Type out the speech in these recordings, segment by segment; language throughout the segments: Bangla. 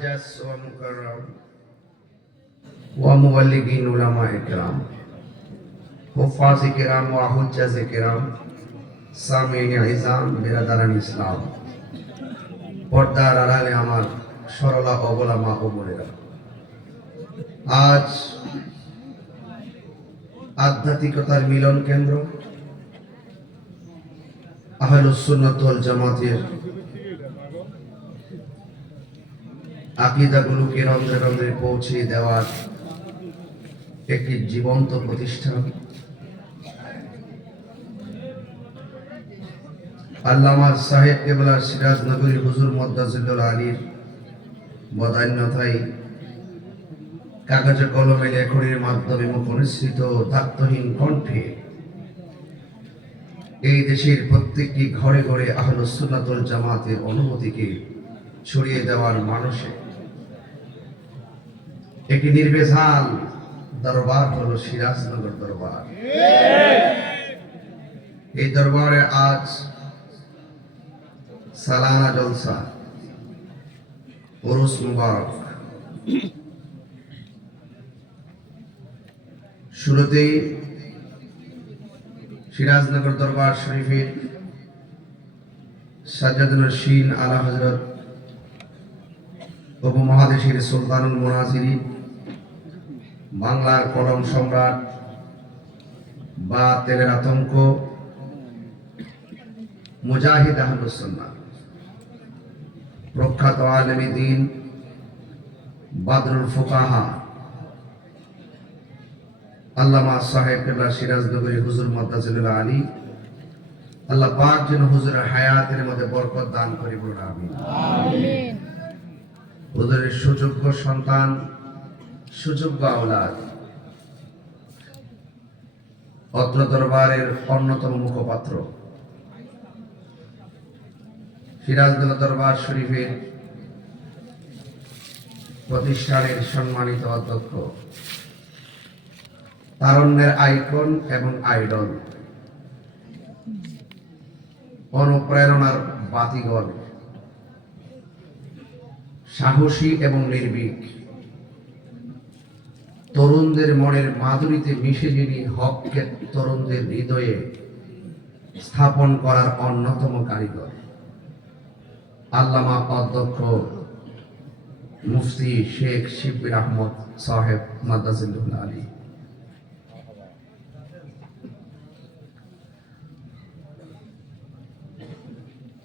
معجز ومكرم ومبلغين علماء کرام حفاظ کرام وحجاز کرام সামিন ইজাম বিরাদারান ইসলাম পর্দার আড়ালে আমার সরলা অবলা মা ও বোনেরা, আজ আধ্যাত্মিকতার মিলন কেন্দ্র আহলুস সুন্নাত ওয়াল জামাতের আকীদাগুলোকে রন্ধ্রে রন্ধ্রে পৌঁছে দেওয়ার একটি জীবন্ত প্রতিষ্ঠান। আল্লামা সাহেব কেবলা সিরাজনগরী হুজুর মুদ্দাজিলুল আলীর বদান্যতায় কাগজে কলমে লেখনির মাধ্যমে মুখনিসৃত দায়িত্বহীন কণ্ঠে এই দেশের প্রত্যেকটি ঘরে ঘরে আহলুস সুন্নাত ওয়াল জামাতের অনুভূতিকে ছড়িয়ে দেওয়ার মানুষে একটি নির্ভেজাল দরবার হলো সিরাজনগর দরবার। এই দরবারে আজ সালানা জলসা, উরুস মুবারক। শুরুতেই সিরাজনগর দরবার শরীফের সাজ্জাদুল রশিদ আলা হযরত উপমহাদেশের সুলতানুল মুনাজিরিন, বাংলার কলম সম্রাট বা তেলের আতঙ্ক মুজাহিদ আহলুস সুন্নাহ, প্রখ্যাত আলেমে দ্বীন বাদরুল ফুকাহা আল্লামা সাহেব কেবলা সিরাজনগরী হুজুর মুদ্দাজিলুল আলী, আল্লাহ পাক যেন হুজুরের হায়াতের মধ্যে বরকত দান করে, বলুন আমিন। হুজুরের সুযোগ্য সন্তান, সুযোগ্য আওলাদ, অত্র দরবারের অন্যতম মুখপাত্র, সিরাজনগর দরবার শরীফের প্রতিষ্ঠানের সম্মানিত অধ্যক্ষ, তারুণ্যের আইকন এবং আইডল, অনুপ্রেরণার বাতিঘর, সাহসী এবং নির্ভীক, তরুণদের মনের মাধুরীতে মিশে যিনি হককে তরুণদের হৃদয়ে স্থাপন করার অন্যতম কারিগর, আল্লামা অধ্যক্ষ মুফতি শেখ শিববির আহমদ সাহেব মুদ্দাজিলুল আলী।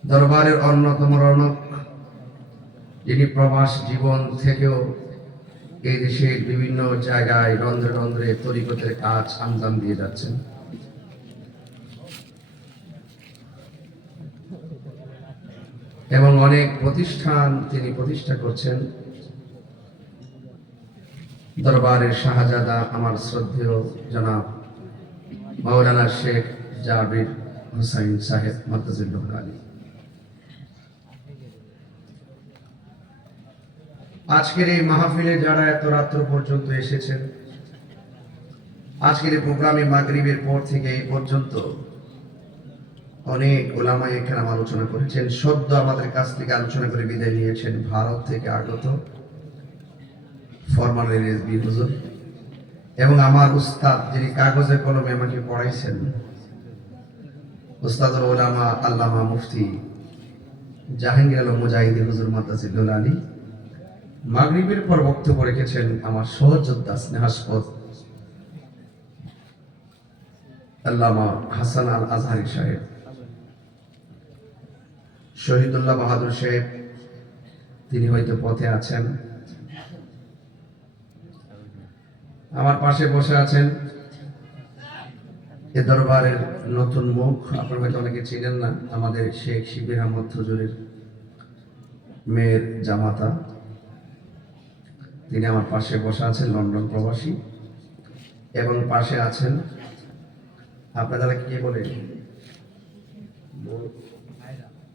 দরবারের অন্যতম রৌনক, যিনি প্রবাস জীবন থেকেও এই দেশের বিভিন্ন জায়গায় রন্ধ্রে রন্ধ্রে তরিকতের কাজ আঞ্জাম দিয়ে যাচ্ছেন। এবং অনেক প্রতিষ্ঠান তিনি প্রতিষ্ঠা করছেন। দরবারের শাহজাদা আমার শ্রদ্ধেয় জনাব মাওলানা শেখ জাবির হুসাইন সাহেব মুদ্দাজিলুল আলী। আজকের এই মাহফিলে যারা এত রাত্র পর্যন্ত এসেছেন, আজকের এই প্রোগ্রামে মাগরিবের পর থেকে এই পর্যন্ত অনেক উলামায়ে কেরাম আলোচনা করেছেন। সদ্য আমাদের কাছ থেকে আলোচনা করে বিদায় নিয়েছেন ভারত থেকে আগত ফরমান রেজবি হুজুর, এবং আমার উস্তাদ যিনি কাগজে কলমে আমাকে পড়াইছেন, উস্তাদুল উলামা আল্লামা মুফতি জাহাঙ্গীর আলম মুজাহিদি হুজুর মুদ্দাজিলুল আলী। মাগরিবের পর বক্তব্য রেখেছেন আমার সহযোদ্ধা স্নেহাস্পদ আল্লামা হাসান আল আজহারি সাহেব, শহীদুল্লাহ বাহাদুর সাহেব, তিনি হয়তো পথে আছেন। আমার পাশে বসে আছেন এ দরবারের নতুন মুখ, আপনারা হয়তো অনেকে চিনেন না, আমাদের শেখ শিবির আহমদ হুজুরের মেয়ের জামাতা, তিনি আমার পাশে বসে আছেন, লন্ডন প্রবাসী। এবং পাশে আছেন আপনারা কি বলে,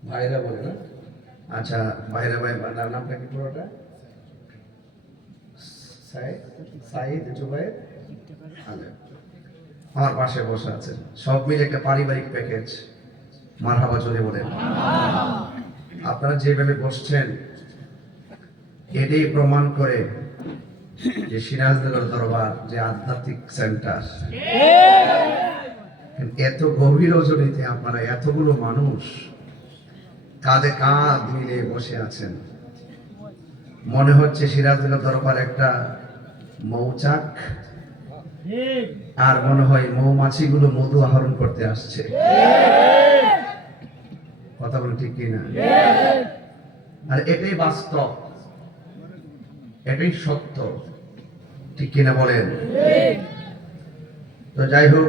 ভাইরা বলে না? আচ্ছা, ভাইরা ভাই নামটা কি পুরোটা? সাইদ জুবাইর আমার পাশে বসে আছেন। সব মিলে একটা পারিবারিক প্যাকেজ। মারহাবা চলে বলেন। আপনারা যেভাবে বসছেন এটাই প্রমাণ করে যে সিরাজনগর দরবার যে আধ্যাত্মিক সেন্টার, এত গভীর রজনীতে আপনারা এতগুলো মানুষ কাঁধে কাঁধ মিলে বসে আছেন। মনে হচ্ছে সিরাজনগর দরবার একটা মৌচাক, আর মনে হয় মৌমাছিগুলো মধু আহরণ করতে আসছে। কথা বলে ঠিক কিনা? আর এটাই বাস্তব, এটাই সত্য, ঠিক কিনা বলেন? তো যাই হোক,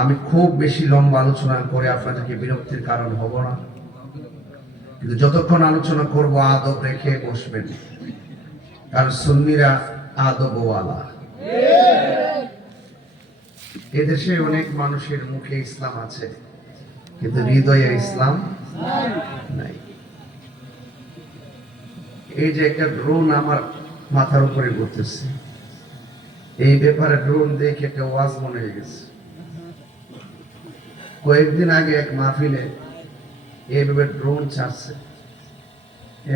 আমি খুব বেশি লম্বা আলোচনা করে আপনাদেরকে বিরক্তির কারণ হব না, কিন্তু যতক্ষণ আলোচনা করব আদব রেখে বসবেন, কারণ সুন্নিরা আদবওয়ালা। এদেশে অনেক মানুষের মুখে ইসলাম আছে, কিন্তু হৃদয়ে ইসলাম নাই। এই যে একটা ড্রোন আমার মাথার উপরে ঘুরতেছে, এই ব্যাপারে ড্রোন দেখে একটা ওয়াজ মনে হয়ে গেছে। কয়েকদিন আগে এক মাহফিলে এইভাবে ড্রোন ছাড়ছে,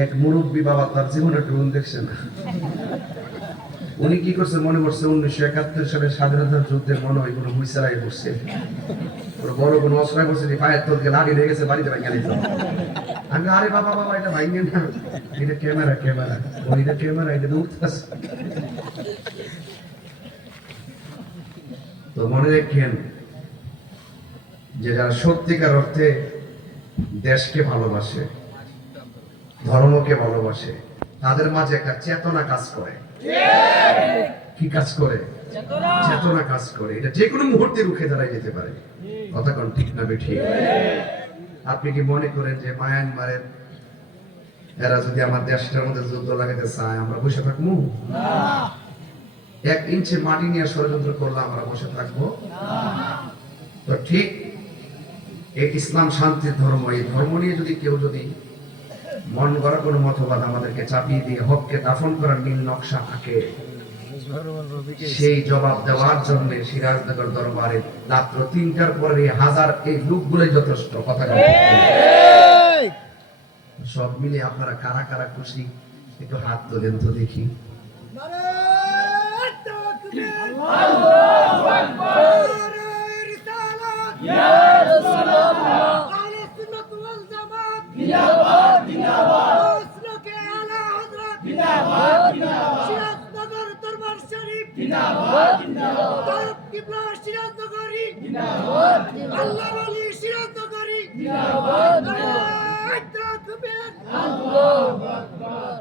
এক মুরব্বী বাবা, তার জীবনে ড্রোন দেখছে না। উনি কি করছে মনে করছে 1971 সালে স্বাধীনতার যুদ্ধের মনে হয় কোনো হুইসারাই করছে, বড় কোনো অস্ত্র করছে, পায়ের তোর লাড়ি লেগে গেছে, বাড়িতে ভাঙিয়ে নিত। আমি আরে বাবা বাবা, এটা ভাঙিয়ে না, এটা ক্যামেরা, ক্যামেরা ওইটা ক্যামেরা, এটা উঠতেছে। তো মনে রাখেন যে যারা সত্যিকার অর্থে দেশকে ভালোবাসে, ধর্মকে ভালোবাসে, তাদের মাঝে একটা চেতনা কাজ করে। কি কাজ করে? চেতনা কাজ করে। এটা যে কোনো মুহূর্তে রুখে দাঁড়ায় যেতে পারে। কথা কোন ঠিক না বেঠিক? আপনি কি মনে করেন যে মায়ানমারের এরা যদি আমার দেশটার মধ্যে যুদ্ধ লাগাতে চায় আমরা বসে থাকবো? এক ইঞ্চি মাটি নিয়ে ষড়যন্ত্র করলে আমরা বসে থাকবো? তো ঠিক এই ইসলাম শান্তির ধর্ম, এই ধর্ম নিয়ে যদি কেউ যদি মন গড়া কোনো মতবাদ আমাদেরকে চাপিয়ে দিয়ে হককে দাফন করার নীল নকশা আঁকে, সেই জবাব দেওয়ার জন্য সিরাজনগর দরবারে রাত্র 3টার পরে হাজার এই লোকগুলোই যথেষ্ট। কথা সব মিলে আপনারা কারা কারা খুশি একটু হাত তোলেন তো দেখি।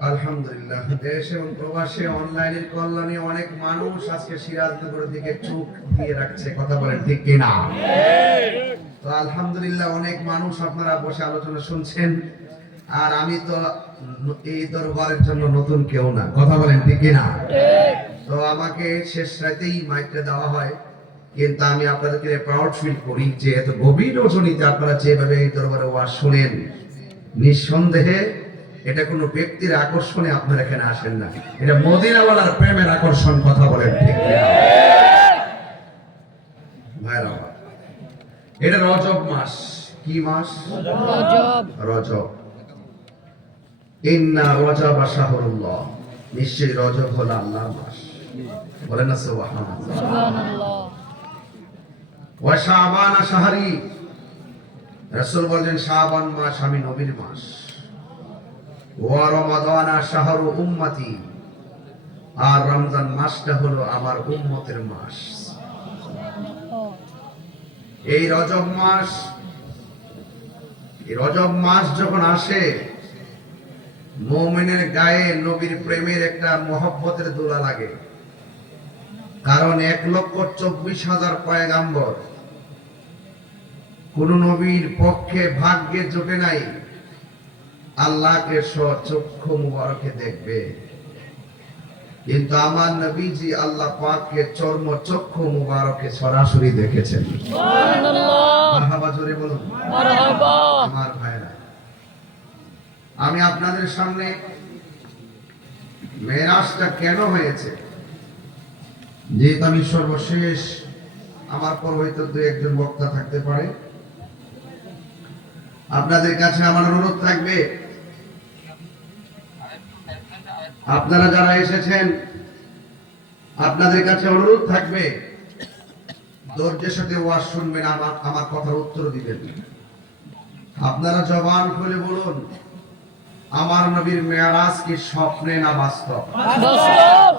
আলহামদুলিল্লাহ, দেশ এবং প্রবাসে অনলাইনের কল্যাণে অনেক মানুষ আজকে সিরাজনগরের দিকে চোখ দিয়ে রাখছে। কথা বলেন ঠিক কিনা? তো আলহামদুলিল্লাহ, অনেক মানুষ আপনারা বসে আলোচনা শুনছেন, আর আমি তো এই দরবারের জন্য নতুন কেউ না। কথা বলেন ঠিক কিনা? তো আমাকে শেষ রাতেই মাইকটা দেওয়া হয়, কিন্তু আমি আপনাদেরকে প্রাউড ফিল করি যে এত গভীর রজনীতে আপনারা যেভাবে এই দরবারে ওয়াজ শুনেন, নিঃসন্দেহে এটা কোনো ব্যক্তির আকর্ষণে আপনারা এখানে আসেন না, এটা মদিনাওয়ালার প্রেমের আকর্ষণ। কথা বলেন ঠিক কিনা? ভাইরা, এটা রজব মাস। কি মাস? রজব। রজব। ইন্না রজব শাহরুল্লাহ, নিশ্চয়ই রজব হলো আল্লাহর মাস। বলেন না সুবহানাল্লাহ। সুবহানাল্লাহ। ওয়া শাবান শাহরি, রাসূল বলেন শাবান মাস আমি নবীর মাস। ওয়া রমাদান শাহরু উম্মতি, আর রমজান মাসটা হলো আমার উম্মতের মাস। এই রজব মাস, এই রজব মাস যখন আসে, মুমিনের গায়ে নবীর প্রেমের একটা মহব্বতের দোলা লাগে। কারণ 1,24,000 পয়গাম্বর, কোন নবীর পক্ষে ভাগ্যে জোটে নাই আল্লাহকে স্বচক্ষু মুবারকে দেখবে, কিন্তু আমার নবীজি আল্লাহ পাককে চর্ম চক্ষু মুবারকে সরাসরি দেখেছেন। সুবহানাল্লাহ। মারহাবা, জোরে বলুন মারহাবা। আমার ভাইরা, আমি আপনাদের সামনে মেরাজটা কেন হয়েছে, যেহেতু আমি সর্বশেষ, আমার পর হয়তো 2-1 বক্তা থাকতে পারে, আপনাদের কাছে আমার অনুরোধ থাকবে আপনারা যারা এসেছেন আপনাদের কাছে অনুরোধ থাকবে ধৈর্যের সাথে ওয়াজ শুনবেন, আমার কথার উত্তর দিবেন। আপনারা জবান খুলে বলুন, আমার নবীর মেরাজ কি স্বপ্নে না বাস্তব? বাস্তব।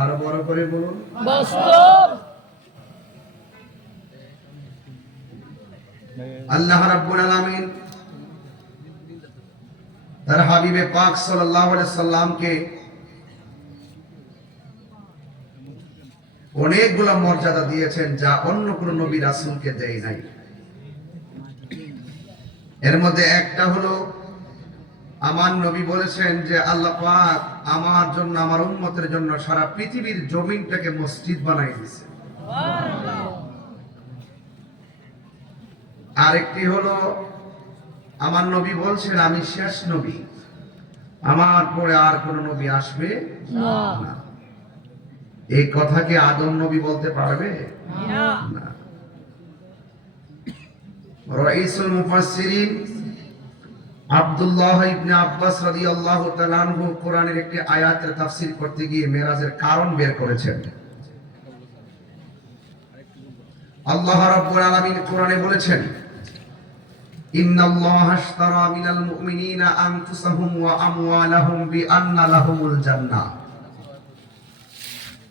আরো বড় করে বলুন, বাস্তব। আল্লাহ রাব্বুল আলামিন তার হাবিবে পাক সাল্লাল্লাহু আলাইহি সাল্লামকে অনেকগুলো মর্যাদা দিয়েছেন যা অন্য কোন নবী রাসূলকে দেয় নাই। এর মধ্যে একটা হলো আমার নবী বলেছেন যে আল্লাহ পাক আমার জন্য, আমার উম্মতের জন্য সারা পৃথিবীর জমিনটাকে মসজিদ বানাই দিয়েছে। আরেকটি হলো আমার নবী বলছেন আমি শেষ নবী, আমার পরে আর কোন নবী আসবে না। এই কথা কি আদম নবী বলতে পারবে না? রাইসুল মুফাসসিরিন আব্দুল্লাহ ইবনে আব্বাস রাদিয়াল্লাহু তাআলা আনহু কোরআনের একটি আয়াতের তাফসীর করতে গিয়ে মেরাজের কারণ বের করেছেন। আল্লাহ রাব্বুল আলামিন কোরআনে বলেছেন, ইন্নাল্লাহা আশতারা মিনাল মুমিনিনা আনফুসাহুম ওয়া আমওয়ালাহুম বিআন্না লাহুমুল জান্নাহ।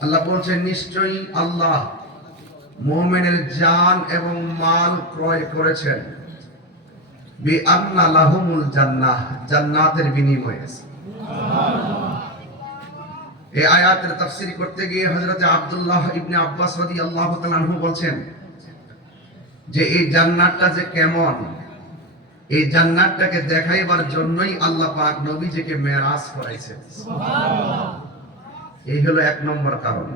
আল্লাহ বলছেন নিশ্চয়ই আল্লাহ মুমিনের জান এবং মাল ক্রয় করেছেন বিআন্না লাহুমুল জান্নাহ, জান্নাতের বিনিময়ে। এই আয়াতের তাফসীর করতে গিয়ে হযরত আব্দুল্লাহ ইবনে আব্বাস রাদিয়াল্লাহু তাআলা আনহু বলছেন যে এই জান্নাতটা যে কেমন, এই জান্নাতটাকে দেখাইবার জন্যই আল্লাহ পাক নবীজিকে মেরাজ করাইছেন। সুবহানাল্লাহ। এই হলো এক নম্বর কারণ।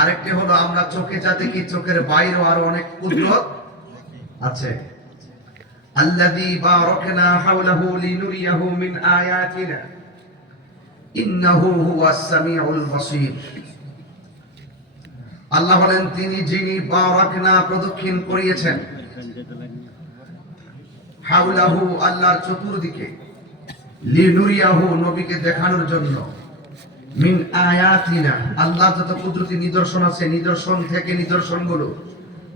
আরেকটি হলো আমরা চোখে যা দেখি চোখের বাইরেও আরো অনেক কুদরত আছে। আল্লাযী বারাকনা হাওলাহু লিনুরিয়াহু মিন আয়াতিনা ইন্নাহু হুয়াস সামিউল বাসীর। আল্লাহ বলেন তিনি যিনি বারাকনা প্রদক্ষিণ করিয়েছেন হাওলাহু আল্লাহর চতুর্দিকে, লিনুরিয়াহু নবীকে দেখানোর জন্য, মিন আয়াতিনা আল্লাহ যত কুদরতি নিদর্শন আছে নিদর্শন থেকে নিদর্শনগুলো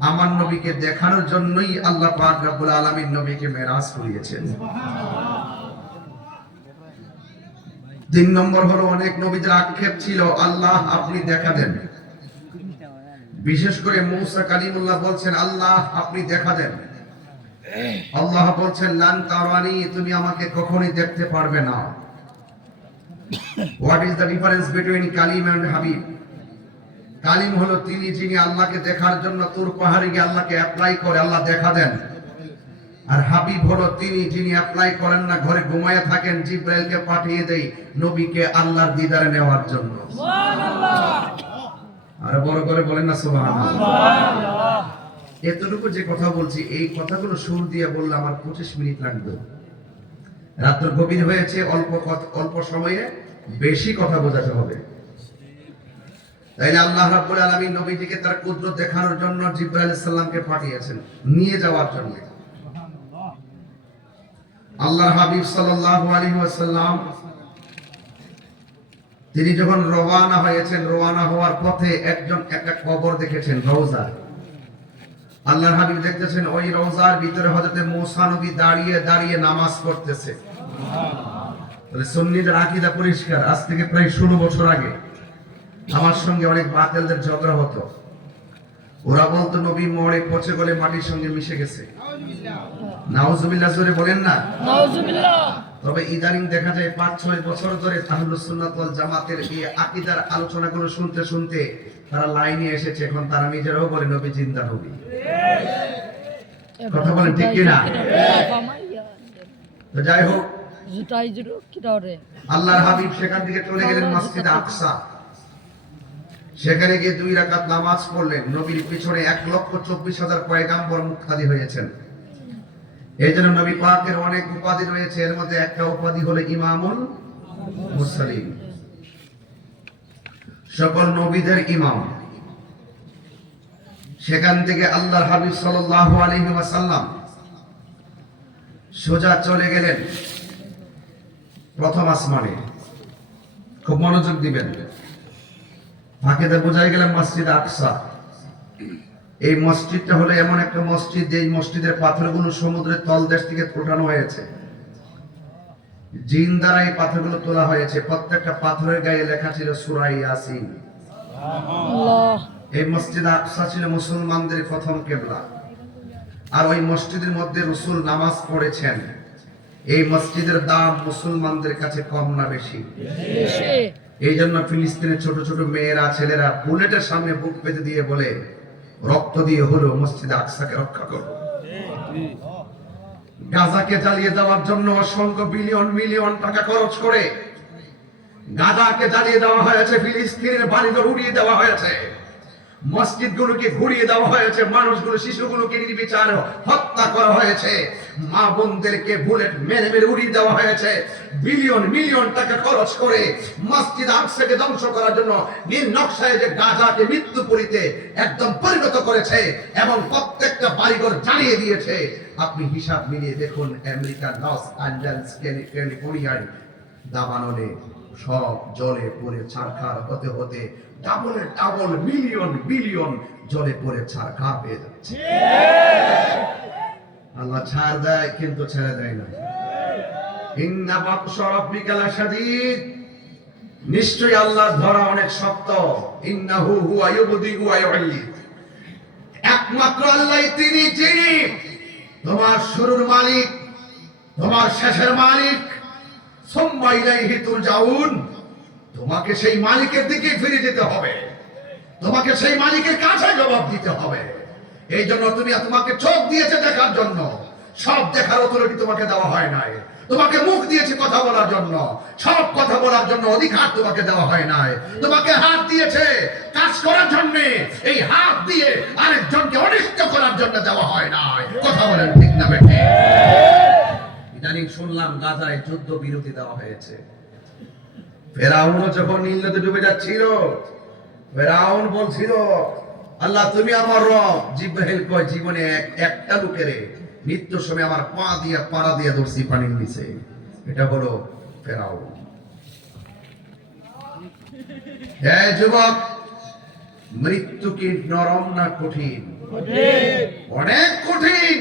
আমার নবীকে দেখানোর জন্যই আল্লাহ পাক রব্বুল আলামিন নবীকে মেরাজ করিয়েছেন। তিন নম্বর হলো অনেক নবীদের আক্ষেপ ছিল আল্লাহ আপনি দেখা দেন। বিশেষ করে মূসা কালিমুল্লাহ বলছেন আল্লাহ আপনি দেখা দেন। আল্লাহ বলছেন লান তারানি, তুমি আমাকে কখনোই দেখতে পারবে না। What is the difference between Kalim and Habib? Kalim হলো তিনি যিনি আল্লাহকে দেখার জন্য তুর পাহাড়ে গিয়ে আল্লাহকে অ্যাপ্লাই করে আল্লাহ দেখা দেন। আর হাবিব হলো তিনি যিনি অ্যাপ্লাই করেন না, ঘরে ঘুমায়ে থাকেন, জিবরাইলকে পাঠিয়ে দেই নবীকে আল্লাহর দিদারে নেওয়ার জন্য। সুবহানাল্লাহ। আর বড় করে বলেন না সুবহানাল্লাহ। সুবহানাল্লাহ। এতটুকু যে কথা বলছি এই কথাগুলো সুর দিয়ে বললে আমার 25 মিনিট লাগবে। রাত্র গভীর হয়েছে, অল্প সময়ে বেশি কথা বোঝাতে হবে। তাইলে আল্লাহ রাব্বুল আলামিন নবীজিকে তার কুদরত দেখানোর জন্য জিবরাইল আলাইহিস সালামকে পাঠিয়েছেন নিয়ে যাওয়ার জন্য। আল্লাহর হাবিব সাল্লাল্লাহু আলাইহি ওয়াসাল্লাম তিনি যখন রওয়ানা হয়েছেন, রওয়ানা হওয়ার পথে একটা কবর দেখেছেন, রওজা। আল্লাহর হাবিব দেখতেছেন ওই রওজার ভিতরে হযরত মুসা নবী দাঁড়িয়ে দাঁড়িয়ে নামাজ পড়তেছে। তাহলে সুন্নিদের আকীদা পরিষ্কার। আজ থেকে প্রায় 16 বছর আগে আমার সঙ্গে অনেক বাতিলদের ঝগড়া হতো। ওরা বলতো নবী মরে পচে গলে মাটির সঙ্গে মিশে গেছে। নাউজুবিল্লাহ জোরে বলেন না। নাউজুবিল্লাহ। তবে ইদানিং দেখা যায় 5-6 বছর ধরে আহলুস সুন্নাত ওয়াল জামাতের এই আকীদার আলোচনাগুলো শুনতে শুনতে তারা লাইনে এসেছে। এখন তারা নিজেরাও বলে নবী জিন্দা নবী। কথা বলেন ঠিক কি না? তো যাই হোক, আল্লাহর হাবিব সেখান থেকে চলে গেলেন মসজিদে আকসা। সেখানে গিয়ে 2 রাকাত নামাজ পড়লেন। নবীর পিছনে 1,24,000 পয়গাম্বর মুক্তাদি হয়েছেন। এই জন্য নবী পাকের অনেক উপাধি রয়েছে, এর মধ্যে একটা উপাধি হলো ইমামুল মুরসালিন, সকল নবীদের ইমাম। সেখান থেকে আল্লাহর হাবিব সাল্লাল্লাহু আলাইহি ওয়াসাল্লাম সোজা চলে গেলেন প্রথম আসমানে। খুব মনোযোগ দিবেন। ফাঁকেতে বোঝাই গেলাম মসজিদ আকসা। এই মসজিদটা হলো এমন একটা মসজিদ যে মসজিদের পাথরগুলো সমুদ্রের তলদেশ থেকে ওঠানো হয়েছে। জিন দ্বারা এই পাথরগুলো তোলা হয়েছে। প্রত্যেকটা পাথরের গায়ে লেখা ছিল সূরা ইয়াসিন। আল্লাহ। এই মসজিদ আকসা ছিল মুসলমানদের প্রথম কিবলা। আর ওই মসজিদের মধ্যে রাসূল নামাজ পড়েছেন। এই মসজিদের দাম মুসলমানদের কাছে কম না বেশি? বেশি। এই জন্য ফিলিস্তিনের ছোট ছোট মেয়েরা ছেলেরা বুলেটের সামনে বুক পেতে দিয়ে বলে, রক্ত দিয়ে হলো মসজিদ আকসাকে রক্ষা করব। গাজাকে জ্বালিয়ে দেওয়ার জন্য অসংখ্য বিলিয়ন মিলিয়ন টাকা খরচ করে গাজাকে জ্বালিয়ে দেওয়া হয়েছে, ফিলিস্তিনের বাড়িঘর উড়িয়ে দেওয়া হয়েছে, মসজিদগুলোকে ঘুরিয়ে দেওয়া হয়েছে, মানুষগুলো শিশুগুলোকে নির্বিচার হত্যা করা হয়েছে, মা বোনদেরকে বুলেট মেরে মেরে উড়িয়ে দেওয়া হয়েছে। বিলিয়ন মিলিয়ন টাকা খরচ করে মসজিদ আকসাকে ধ্বংস করার জন্য নীল নকশায় যে গাজাকে মৃত্যুপুরীতে একদম পরিণত করেছে এবং প্রত্যেকটা বাড়িঘর জ্বালিয়ে দিয়েছে। আপনি হিসাব মিলিয়ে দেখুন, আমেরিকার লস অ্যাঞ্জেলস ক্যালিফোর্নিয়ার দাবানলে সব জলে পড়ে ছারখার হতে হতে ডাবল মিলিয়ন বিলিয়ন জলে পড়ে ছারখার হয়ে যাচ্ছে। আল্লাহ ছাড় দেয় কিন্তু ছেড়ে দেয় না। ইন্না বাতশা রাব্বিকা লাশাদীদ, নিশ্চয়ই আল্লাহর ধরা অনেক শক্ত। ইন্নাহু হুয়া ইউবদিউ ওয়া ইউঈদ, একমাত্র আল্লাহই তিনি যিনি তোমার শুরুর মালিক, তোমার শেষের মালিক। সুম্মা ইলাইহি তুরজাউন, তোমাকে সেই মালিকের দিকে ফিরে যেতে হবে, তোমাকে সেই মালিকের কাছে জবাব দিতে হবে। এই জন্য তোমাকে চোখ দিয়েছে দেখার জন্য, সব দেখার অথরিটি তোমাকে দেওয়া হয় নাই। তোমাকে মুখ দিয়েছে কথা বলার জন্য, সব কথা বলার জন্য অধিকার তোমাকে দেওয়া হয় নাই। তোমাকে হাত দিয়েছে কাজ করার জন্য, এই হাত দিয়ে আরেকজনকে অনিষ্ট করার জন্য দেওয়া হয় নাই। কথা বলেন ঠিক না বেঠিক? ইদানিং শুনলাম গাজায় যুদ্ধ বিরতি দেওয়া হয়েছে। ফেরাউন যখন নীল নদে ডুবে যাচ্ছিল, ফেরাউন বলছিল, আল্লাহ তুমি আমার রব। জিব্রাইল কয়, জীবনে একটা লোকের মৃত্যুর সময় আমার পাড়া দিয়ে ধরছি পানির নিচে। এটা হলো ফেরাউন। হে যুবক, মৃত্যু কি নরম না কঠিন? অনেক কঠিন।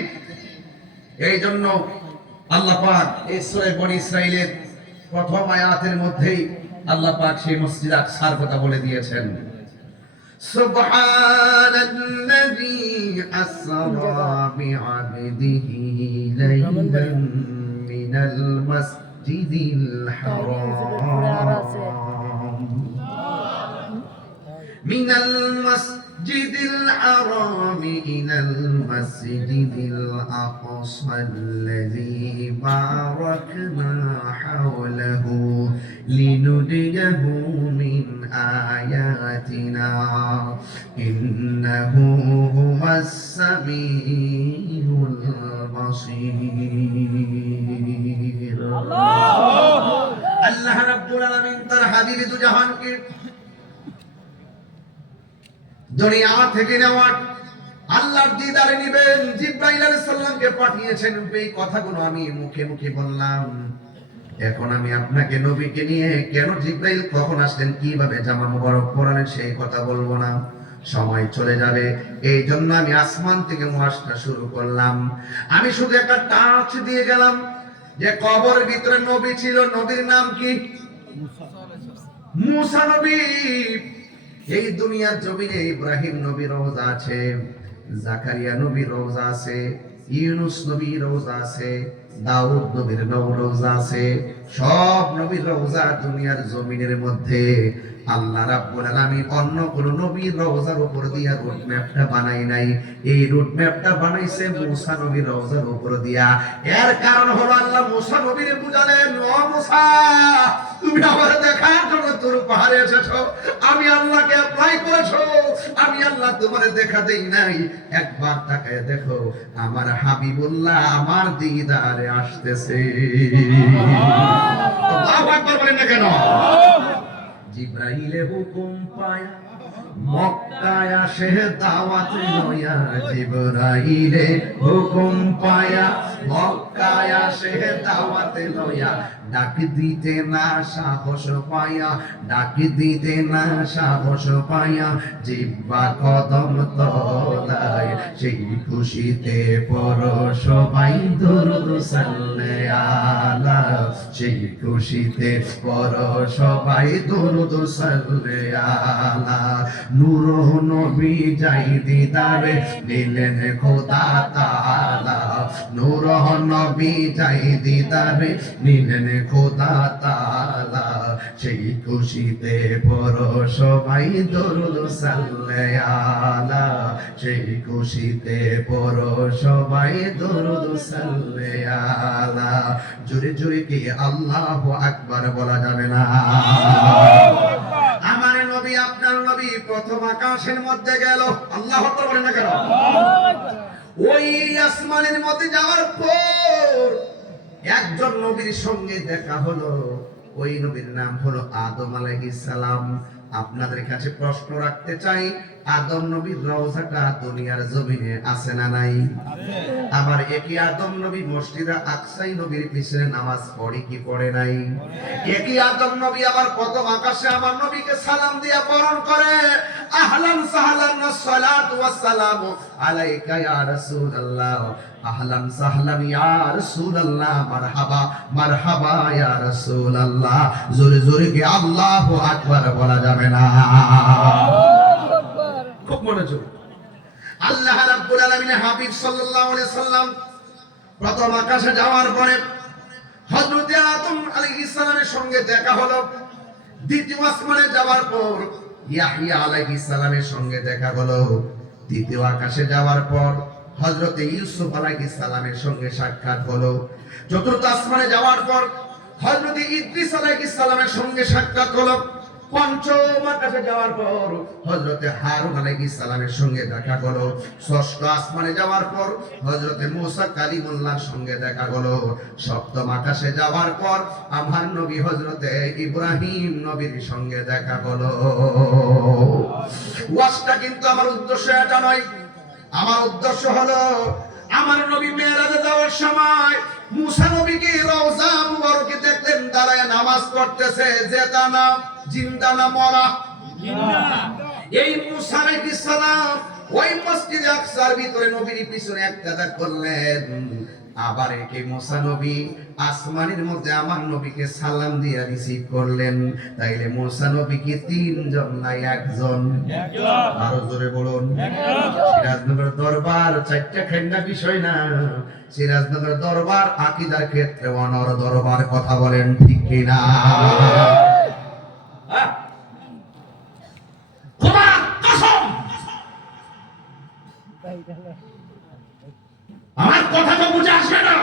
এই জন্য আল্লাহ পাক এই সূরা বনী ইসরাইলের প্রথম আয়াতের মধ্যেই আল্লাহ পাক সেই মসজিদ আকসার কথা বলে দিয়েছেন। সুবহানাল্লাযী আসরা বিআবদিহি লাইলান মিনাল মাসজিদিল হারাম মিনাল মাসজিদিল হারাম ইলাল মাসজিদিল আকসা আল্লাযী বারাকনা হাওলাহু লিনুরিয়াহু মিন আয়াতিনা ইন্নাহু হুয়াস সামিউল বাসীর। আল্লাহ রাব্বুল আলামিন তার হাবিব দু জাহানকে দুনিয়া থেকে নেওয়ার আল্লাহর দিদারে নেবেন জিবরাইল আলাইহিস সালামকে পাঠিয়েছেন। এই কথাগুলো আমি মুখে মুখে বললাম। এখন আমি আপনাকে নবীকে নিয়ে কেন জিবরাইল কখন আসলেন, কিভাবে জামা মুবারক পরালেন সেই কথা বলবো না, সময় চলে যাবে। এই জন্য আমি আসমান থেকে ওয়াজটা শুরু করলাম। আমি শুধু একটা টাচ দিয়ে গেলাম যে কবরের ভিতরে নবী ছিল। নবীর নাম কি? মুসা নবী। এই দুনিয়ার জমিনে ইব্রাহিম নবীর রওজা আছে, জাকারিয়া নবীর রওজা আছে, ইউনূস নবীর রওজা আছে, দাউদ নবীর রওজা আছে। সব নবীর রওজা দুনিয়ার জমিনের মধ্যে। আল্লাহ রাব্বুল আলামিন অন্য কোন নবীর রওজার উপর দিয়া রুট ম্যাপটা বানাই নাই। এই রুট ম্যাপটা বানাইছে মুসা নবীর রওজার উপর দিয়া। এর কারণ হলো আল্লাহ মুসা নবীরে বুঝালেন, ও মুসা, তুমি আমার দেখার জন্য তোর পাহাড়ে এসেছো, আমি আল্লাহকে অ্যাপ্লাই করেছো, আমি আল্লাহ তোমারে দেখা দেই নাই। একবার তাকায় দেখো, আমার হাবিবুল্লাহ আমার দিদারে আসতেছে। আল্লাহু আকবার বলেন না কেন? জিবরাইলে হুকুম পায়া মক্কায় আসে দাওয়াত লয়া, জিবরাইলে হুকুম পায়া মক্কায় আসে দাওয়াতে লইয়া, ডাক দিতে না সাহস পাইয়া, ডাক দিতে না সাহস পাইয়া, জিহ্বা কদম তলায়, সেই খুশিতে পড়ো সবাই দুরূদ সাল্লে আলা, সেই খুশিতে পড়ো সবাই দুরূদ সাল্লে আলা। নূর নবী যাই দিদারে দিলেন খোদা তাআলা, নূর নবী যাই দিদারে নিলেন খোদা তাআলা, সেই খুশিতে পড়ো সবাই দুরূদ সাল্লে আলা, সেই খুশিতে পড়ো সবাই দুরূদ সাল্লে আলা। জোরে জোরে কি আল্লাহু আকবার বলা যাবে না? আমার নবী আপনার নবী প্রথম আকাশের মধ্যে গেল, আল্লাহু আকবার বলেন না কেন? ওই আসমানের মধ্যে যাওয়ার পর একজন নবীর সঙ্গে দেখা হলো, ওই নবীর নাম হলো আদম আলাইহিস সালাম। আপনাদের কাছে প্রশ্ন রাখতে চাই, আদম নবীর রওজাটা দুনিয়ার জমিনে আছে না নাই? আবার একই আদম নবী মসজিদে আকসাই নবীর পিছনে নামাজ পড়ে কি পড়ে নাই? একই আদম নবী আবার প্রথম আকাশে আমার নবীকে সালাম দিয়া বরণ করে, আহলান সাহলান সালাতু ওয়াস সালামু আলাইকা ইয়া রাসূলুল্লাহ, আহলান সাহলান ইয়া রাসূলুল্লাহ, মারহাবা মারহাবা ইয়া রাসূলুল্লাহ। জোরে জোরে কি আল্লাহু আকবার বলা যাবে না? খুব মনোযোগ। আল্লাহ রাব্বুল আলামিনের হাবিব সাল্লাল্লাহু আলাইহি সাল্লাম প্রথম আকাশে যাওয়ার পরে হযরত আদম আলাইহিস সালামের সঙ্গে দেখা হলো। দ্বিতীয় আসমানে যাওয়ার পর ইয়াহইয়া আলাইহিস সালামের সঙ্গে দেখা হলো। তৃতীয় আকাশে যাওয়ার পর হযরত ইউসুফ আলাইহিস সালামের সঙ্গে সাক্ষাৎ হলো। চতুর্থ আসমানে যাওয়ার পর হযরত ইদ্রিস আলাইহিস সালামের সঙ্গে সাক্ষাৎ হলো। পঞ্চম আকাশে যাওয়ার পর হযরতে হারুন আলাইহিস সালামের সঙ্গে দেখা হলো। ষষ্ঠ আসমানে যাওয়ার পর হযরতে মূসা কালিমুল্লাহর সঙ্গে দেখা হলো। সপ্তম আকাশে যাওয়ার পর আমার নবী হযরতে ইব্রাহিম নবীর সঙ্গে দেখা হলো। ওয়াজটা কিন্তু আমার উদ্দেশ্য এটা নয়। আমার উদ্দেশ্য হলো আমার নবী মেরাজে যাওয়ার সময় মুসা নবীকে রওজা মুবারকে দেখলেন দাঁড়ায় নামাজ পড়তেছে। জেতা না জিন্দা না মরা? এই মুসা আলাইহিস সালাম ওই মসজিদে আকসার ভিতরে নবীর পিছনে ইক্তেদা করলেন। আবার একে মুসা নবী আসমানের মধ্যে আমার নবীকে সালাম দিয়ে রিসিভ করলেন। তাইলে মুসা নবী কি তিনজন না একজন? আরো জোরে বলুন। সিরাজনগর দরবার চারটা খেন্ডা বিষয় না। সিরাজনগর দরবার আকীদার ক্ষেত্রে অনর দরবার, কথা বলেন ঠিক কিনা? খোদার কসম, আমার কথা তো বুঝে আসবে না।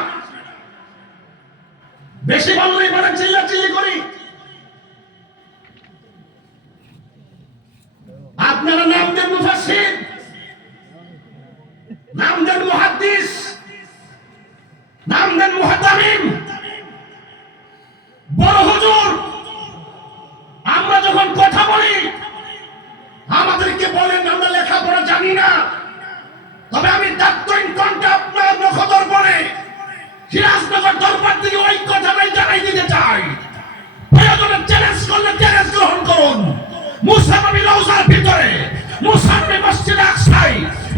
বেশি বললেই বলেন চিল্লাচিল্লি করি। আপনারা নাম দেন মুফাসসির, নাম দেন মুহাদ্দিস, নাম দেন মুহাদ্দিস, বড় হুজুর। আমরা যখন কথা বলি আমাদেরকে বলেন আমরা লেখাপড়া জানি না। তবে আমি দায়িত্বহীন কণ্ঠে আপনার মুখদর্পণে সিরাজনগর দরবার থেকে ওই কথাটাই জানাই দিতে চাই। প্রয়োজনে চ্যালেঞ্জ করলে চ্যালেঞ্জ গ্রহণ করুন। মুসা নবী রওজার ভিতরে, মুসা নবী মসজিদে আকসায়,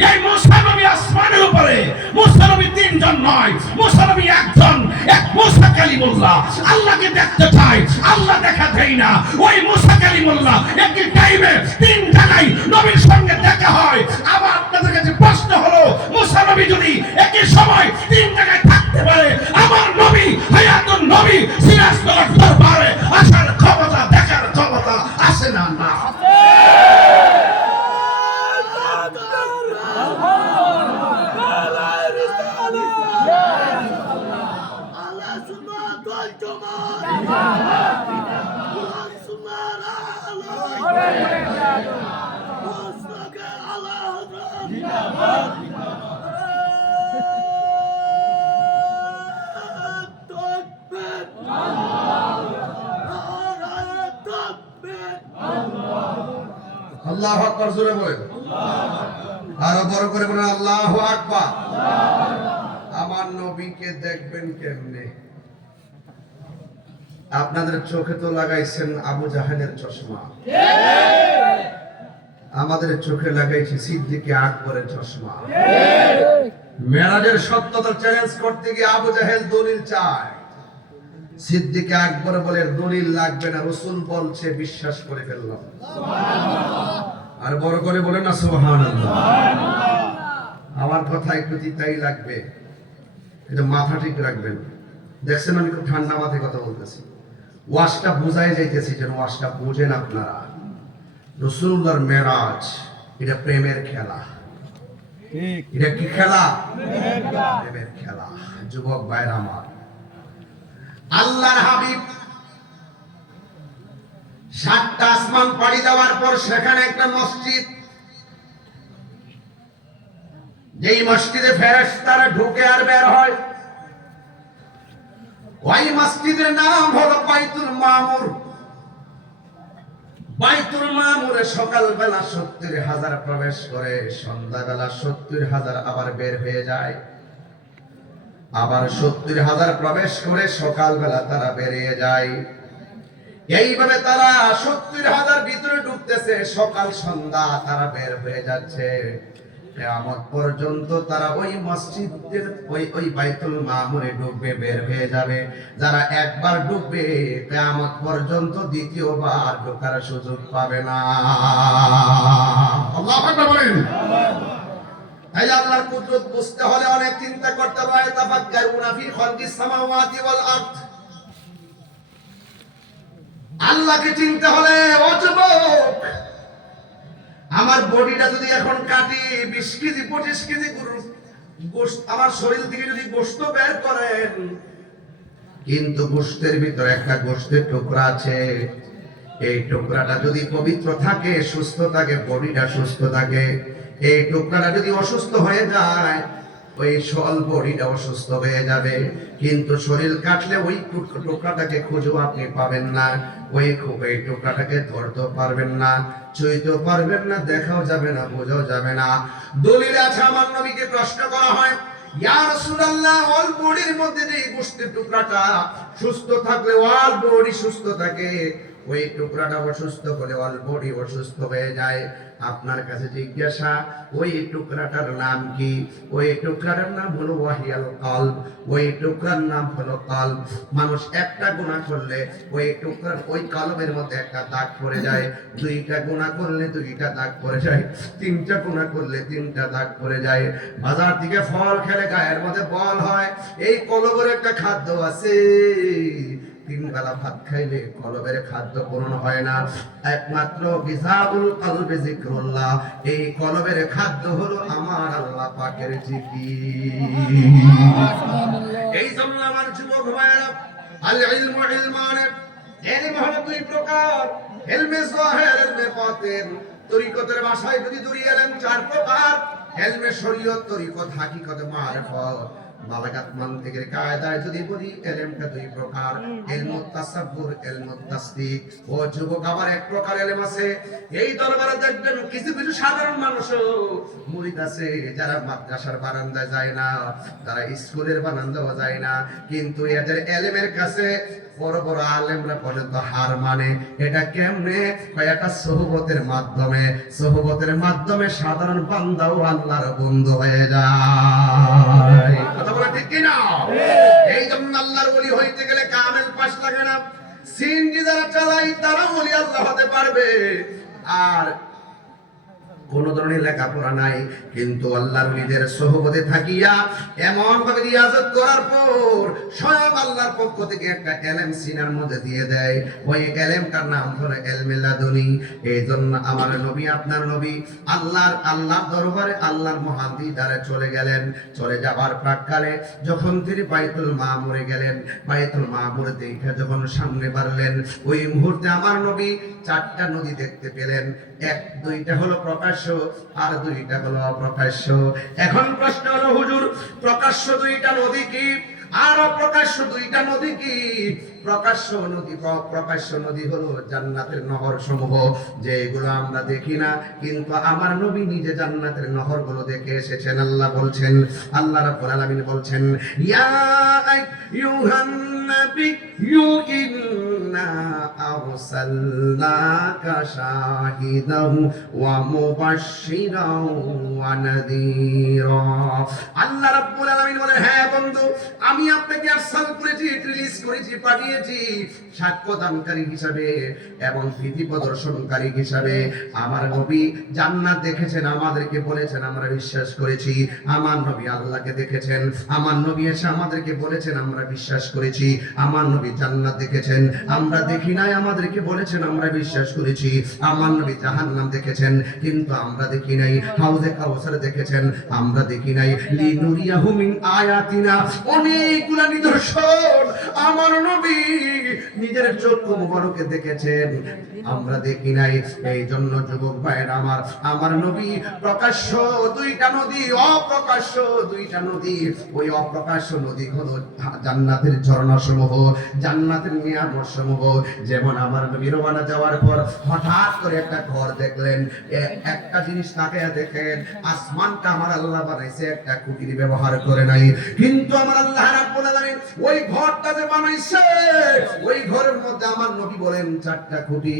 এই মুসা নবী আসমানের উপরে। মুসা নবী তিনজন নয়, মুসা নবী একজন, এক মুসা কালিমুল্লাহ। আল্লাহকে দেখতে চাই, আল্লাহ দেখা দেয় না। ওই মুসা কালিমুল্লাহ একই টাইমে তিন জায়গায় নবীর সঙ্গে দেখা হয়। আবার আপনাদের কাছে প্রশ্ন হলো, মুসা নবী যদি একই সময় তিন জায়গায় থাকতে পারে, আমার নবী হায়াতুন নবী সিরাজনগর দরবারে আসার ক্ষমতা, দেখার ক্ষমতা আছে না? না। আল্লাহু আকবার, জোরে বলেন। আরো বড় করে বলেন আল্লাহু আকবার। আমার নবীকে দেখবেন কেমনে? আপনাদের চোখে তো লাগাইছেন আবু জাহেলের চশমা, আমাদের চোখে লাগাইছি সিদ্দিকে আকবরের চশমা। মেরাজের সত্যতা চ্যালেঞ্জ করতে গিয়ে আবু জাহেল দলিল চায়, সিদ্দিকে আকবর বলে দলিল লাগবে না, রাসূল বলছে বিশ্বাস করে ফেললাম। আর বড় করে বলে না সুবহানাল্লাহ। আমার কথা একটু তিতাই লাগবে, এটা মাথা ঠিক রাখবেন। দেখছেন আমি খুব ঠান্ডা মাথায় কথা বলতেছি, ওয়াজটা বুঝাই যাইতেছি যেন ওয়াজটা বুঝেন আপনারা। রাসূলুল্লাহর মেরাজ এটা প্রেমের খেলা, এটা কি খেলা? প্রেমের খেলা। যুবক ভাইরা আমার, আল্লাহর হাবিব ৭টা আসমান পাড়ি দেওয়ার পর সেখানে একটা মসজিদ, যেই মসজিদে ফেরেশতারা ঢুকে আর বের হয়, ওই মসজিদের নাম হলো বাইতুল মামুর। বাইতুল মামুরে সকালবেলা ৭০,০০০ প্রবেশ করে, সন্ধ্যাবেলা ৭০,০০০ আবার বের হয়ে যায়, আবার ৭০,০০০ প্রবেশ করে সকালবেলা তারা বেরিয়ে যায়। এইভাবে তারা ৭০,০০০ ভিতরে ঢুকতেছে, সকাল সন্ধ্যা তারা বের হয়ে যাচ্ছে। কিয়ামত পর্যন্ত তারা ওই মসজিদের ওই বাইতুল মামুরে ঢুকবে, বের হয়ে যাবে। যারা একবার ঢুকবে কিয়ামত পর্যন্ত দ্বিতীয়বার ঢোকার সুযোগ পাবে না। আল্লাহু আকবার বলেন। তাই আল্লাহর কুদরত বুঝতে হলে অনেক চিন্তা করতে হয়। তাফাক্কারুনা ফি খালকিস সামাওয়াতি ওয়াল আরদ। আল্লাহকে চিনতে হলে ও যুবক, আমার বডিটা যদি এখন কাটি 20 কেজি 25 কেজি গোশত, আমার শরীর থেকে যদি গোশত বের করেন, কিন্তু গোশতের ভিতরে একটা গোশতের টুকরা আছে, এই টুকরাটা যদি পবিত্র থাকে, সুস্থ থাকে, বডিটা সুস্থ থাকে, এই টুকরাটা যদি অসুস্থ হয়ে যায়, ওই সল বডিটা অসুস্থ হয়ে যাবে। কিন্তু শরীর কাটলে ওই টুকরাটাকে খুঁজেও আপনি পাবেন না, ওই টুকরাটাকে ধরতে পারবেন না, ছুঁইতেও পারবেন না, দেখাও যাবে না, বোঝাও যাবে না। দলিল আছে, আমার নবীকে প্রশ্ন করা হয়, ইয়া রাসূলুল্লাহ, অল বডির মধ্যে যে গোশতের টুকরাটা সুস্থ থাকলে অল বডি সুস্থ থাকে, ওই টুকরাটা অসুস্থ করে অল বডি অসুস্থ হয়ে যায়। আপনার কাছে জিজ্ঞাসা, ওই টুকরাটার নাম কি? ওই টুকরাটার নাম হলো ওয়াহিয়াল কলব, ওই টুকরার নাম হলো কলব। মানুষ একটা গুনাহ করলে ওই টুকরার ওই কলবের মধ্যে একটা দাগ পড়ে যায়, দুইটা গুনাহ করলে দুইটা দাগ পড়ে যায়, তিনটা গুনাহ করলে তিনটা দাগ পড়ে যায়। বাজার থেকে ফল খেলে গায়ের মধ্যে বল হয়, এই কলবের একটা খাদ্য আছে, 3 বেলা ভাত খাইলে কলবের খাদ্য পূরণ হয় না, একমাত্র গিযাউল কলবি যিকরুল্লাহ, এই কলবের খাদ্য হলো আমার আল্লাহ পাকের জিকির। এই জন্য আমার যুবক ভাইরা, আল ইলমু ইলমান, ইলম হলো 2 প্রকার, ইলমে যাহির, ইলমে বাতিন। তরিকতের ভাষায় যদি ধরি, ইলম 4 প্রকার, ইলমে শরীয়ত, তরিকত, হাকিকত, মারিফত। বালাগাত মানতিকের কায়দায় যদি বলি, ইলমটা 2 প্রকার, ইলমুত তাসাব্বুর, ইলমুত তাসদিক। ও যুবক, আবার 1 প্রকার ইলম আছে, এই দরবারে দেখবেন কিছু কিছু সাধারণ মানুষও মুরিদ আছে, যারা মাদ্রাসার বারান্দায় যায় না, যারা স্কুলের বারান্দায় যায় না, কিন্তু এদের ইলমের কাছে বড় বড় আলেমরা পর্যন্ত হার মানে। এটা কেমনে? এটা সোহবতের মাধ্যমে, সোহবতের মাধ্যমে সাধারণ বান্দাও আল্লাহর বন্ধু হয়ে যায়। কথা বলা ঠিক কি না? এই জন্য আল্লাহর ওলি হইতে গেলে কামেল পাশ লাগে না, সিনজি যারা চালাই তারা ওলি আল্লাহ হতে পারবে। আর কোন ধরনের লেখাপড়া নাই, কিন্তু আল্লাহর ওলিদের সোহবতে থাকিয়া এমন ভাবে রিয়াজত করার পর স্বয়ং আল্লাহর পক্ষ থেকে একটা ইলম সিনার মধ্যে দিয়ে দেয়, ওই ইলমটার নাম হলো ইলমে লাদুনী। এই জন্য আমার নবী, আপনার নবী আল্লাহর দরবারে আল্লাহর মহান দিদারে চলে গেলেন। চলে যাবার প্রাককালে যখন তিনি বাইতুল মামুরে গেলেন, বাইতুল মামুরে দেখে যখন সামনে বাড়লেন, ওই মুহূর্তে আমার নবী 4টা নদী দেখতে পেলেন। 2টা হলো প্রকাশ্য, আর 2টা হলো অপ্রকাশ্য। এখন প্রশ্ন হলো, হুজুর, প্রকাশ্য 2টা নদী কি? আর অপ্রকাশ্য দুইটা নদী কি? প্রকাশ্য নদী হলো জান্নাতের নহর সমূহ, যেগুলো আমরা দেখি না, কিন্তু আমার নবী নিজে জান্নাতের নহর গুলো দেখে এসেছেন। আল্লাহ বলছেন, আল্লাহ রাব্বুল আলামিন বলছেন, ইয়া আইয়ুহান নাবিয়্যু ইন্না আরসালনাকা শাহিদাও ওয়া মুবাশশিরাও ওয়া নাযীরা। আল্লাহ রাব্বুল আলামিন বলেন, হ্যাঁ বন্ধু, আমি আপনাকে আরসাল করেছি, রিলিজ করেছি, পাঠিয়েছি সাক্ষ্যদানকারী হিসাবে এবং ভীতি প্রদর্শনকারী হিসাবে। আমার নবী জান্নাত দেখেছেন, আমাদেরকে বলেছেন, আমরা বিশ্বাস করেছি। আমার নবী আল্লাহকে দেখেছেন, আমার নবী এসে আমাদেরকে বলেছেন, আমরা বিশ্বাস করেছি। আমার নবী জান্নাত দেখেছেন, আমরা দেখি নাই, আমাদেরকে বলেছেন, আমরা বিশ্বাস করেছি। আমার নবী জাহান্নাম দেখেছেন, কিন্তু আমরা দেখি নাই। হাউজে কাউসার দেখেছেন, আমরা দেখি নাই। লিনুরিয়াহু মিন আয়াতিনা, অনেকগুলা নিদর্শন আমার নবী নিজের চক্ষু মুবারকে দেখেছেন, আমরা দেখি নাই। এই জন্য যুবক ভাইয়েরা আমার নবী প্রকাশ্য দুইটা নদী, অপ্রকাশ্য দুইটা নদী। ওই অপ্রকাশ্য নদী হলো জান্নাতের ঝর্ণা সমূহ, জান্নাতের নিয়ামত সমূহ। যেমন আমার নবী রওনা যাওয়ার পর হঠাৎ করে একটা ঘর দেখলেন। একটা জিনিস তাকায়া দেখেন, আসমানটা আমার আল্লাহ বানাইছে, একটা খুঁটির ব্যবহার করে নাই, কিন্তু আমার আল্লাহ রাব্বুল আলামিন ওই ঘরটা যে বানাইছে, ওই ঘরের মধ্যে আমার নবী বলেন চারটা খুঁটি।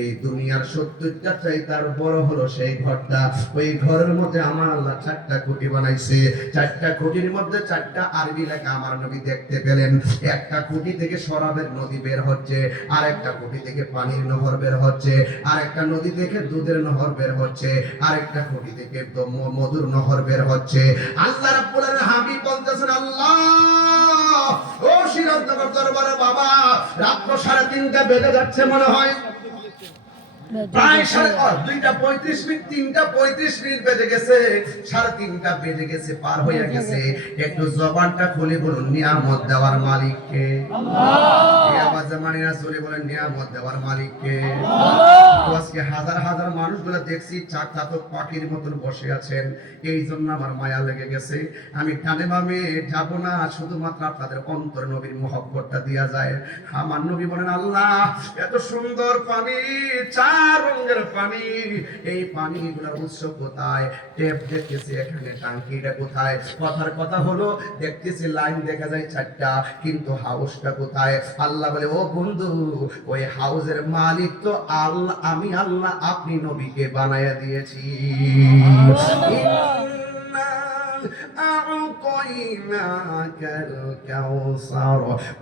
এই দুনিয়ার 70টা চাই তার বড় হলো সেই ঘরটা। ওই ঘরের মধ্যে আমার আল্লাহ চারটা খুঁটি বানাইছে। চারটা খুঁটির মধ্যে চারটা আরবি লেখা আমার নবী দেখতে পেলেন। একটা খুঁটি থেকে শরাবের নদী বের হচ্ছে, আর একটা খুঁটি থেকে পানির নহর বের হচ্ছে, আর একটা নদী থেকে দুধের নহর বের হচ্ছে, আর একটা খুঁটি থেকে মধুর নহর বের হচ্ছে। আল্লাহ রাব্বুল আলামিন হাবিব বলতেছেন, আল্লাহ ও সিরাজনগর দরবারে বাবা, রাত 3:30 বেজে যাচ্ছে মনে হয়, প্রায় 2:35, 3:35 বেজে গেছে, 3:30 বেজে গেছে, পার হয়ে গেছে। একটু জবানটা খুলে বলুন, নিয়ামত দেওয়ার মালিক কে? আল্লাহ। এই আওয়াজে মানিনা জোরে বলেন, নিয়ামত দেওয়ার মালিক কে? আল্লাহ। আজকে হাজার হাজার মানুষগুলো দেখছি চাকচাতক পাখির মতন বসে আছেন, এই জন্য আমার মায়া লেগে গেছে। আমি কানে বামে যাব না, শুধুমাত্র আপনাদের অন্তর নবীর মহব্বতটা দিয়া যায়। আমার নবী বলেন, আল্লাহ এত সুন্দর পানি, 4 রঙের পানি, এই পানিগুলোর উৎস কোথায়? টেপ দেখতেছি এখানে, টাঙ্কিটা কোথায়? কথার কথা হলো দেখতেছি লাইন দেখা যায় 4টা, কিন্তু হাউসটা কোথায়? আল্লাহ বলে, ও বন্ধু, ওই হাউসের মালিক তো আল্লাহ, আমি আল্লাহ, আপনি নবীকে বানায়া দিয়েছি।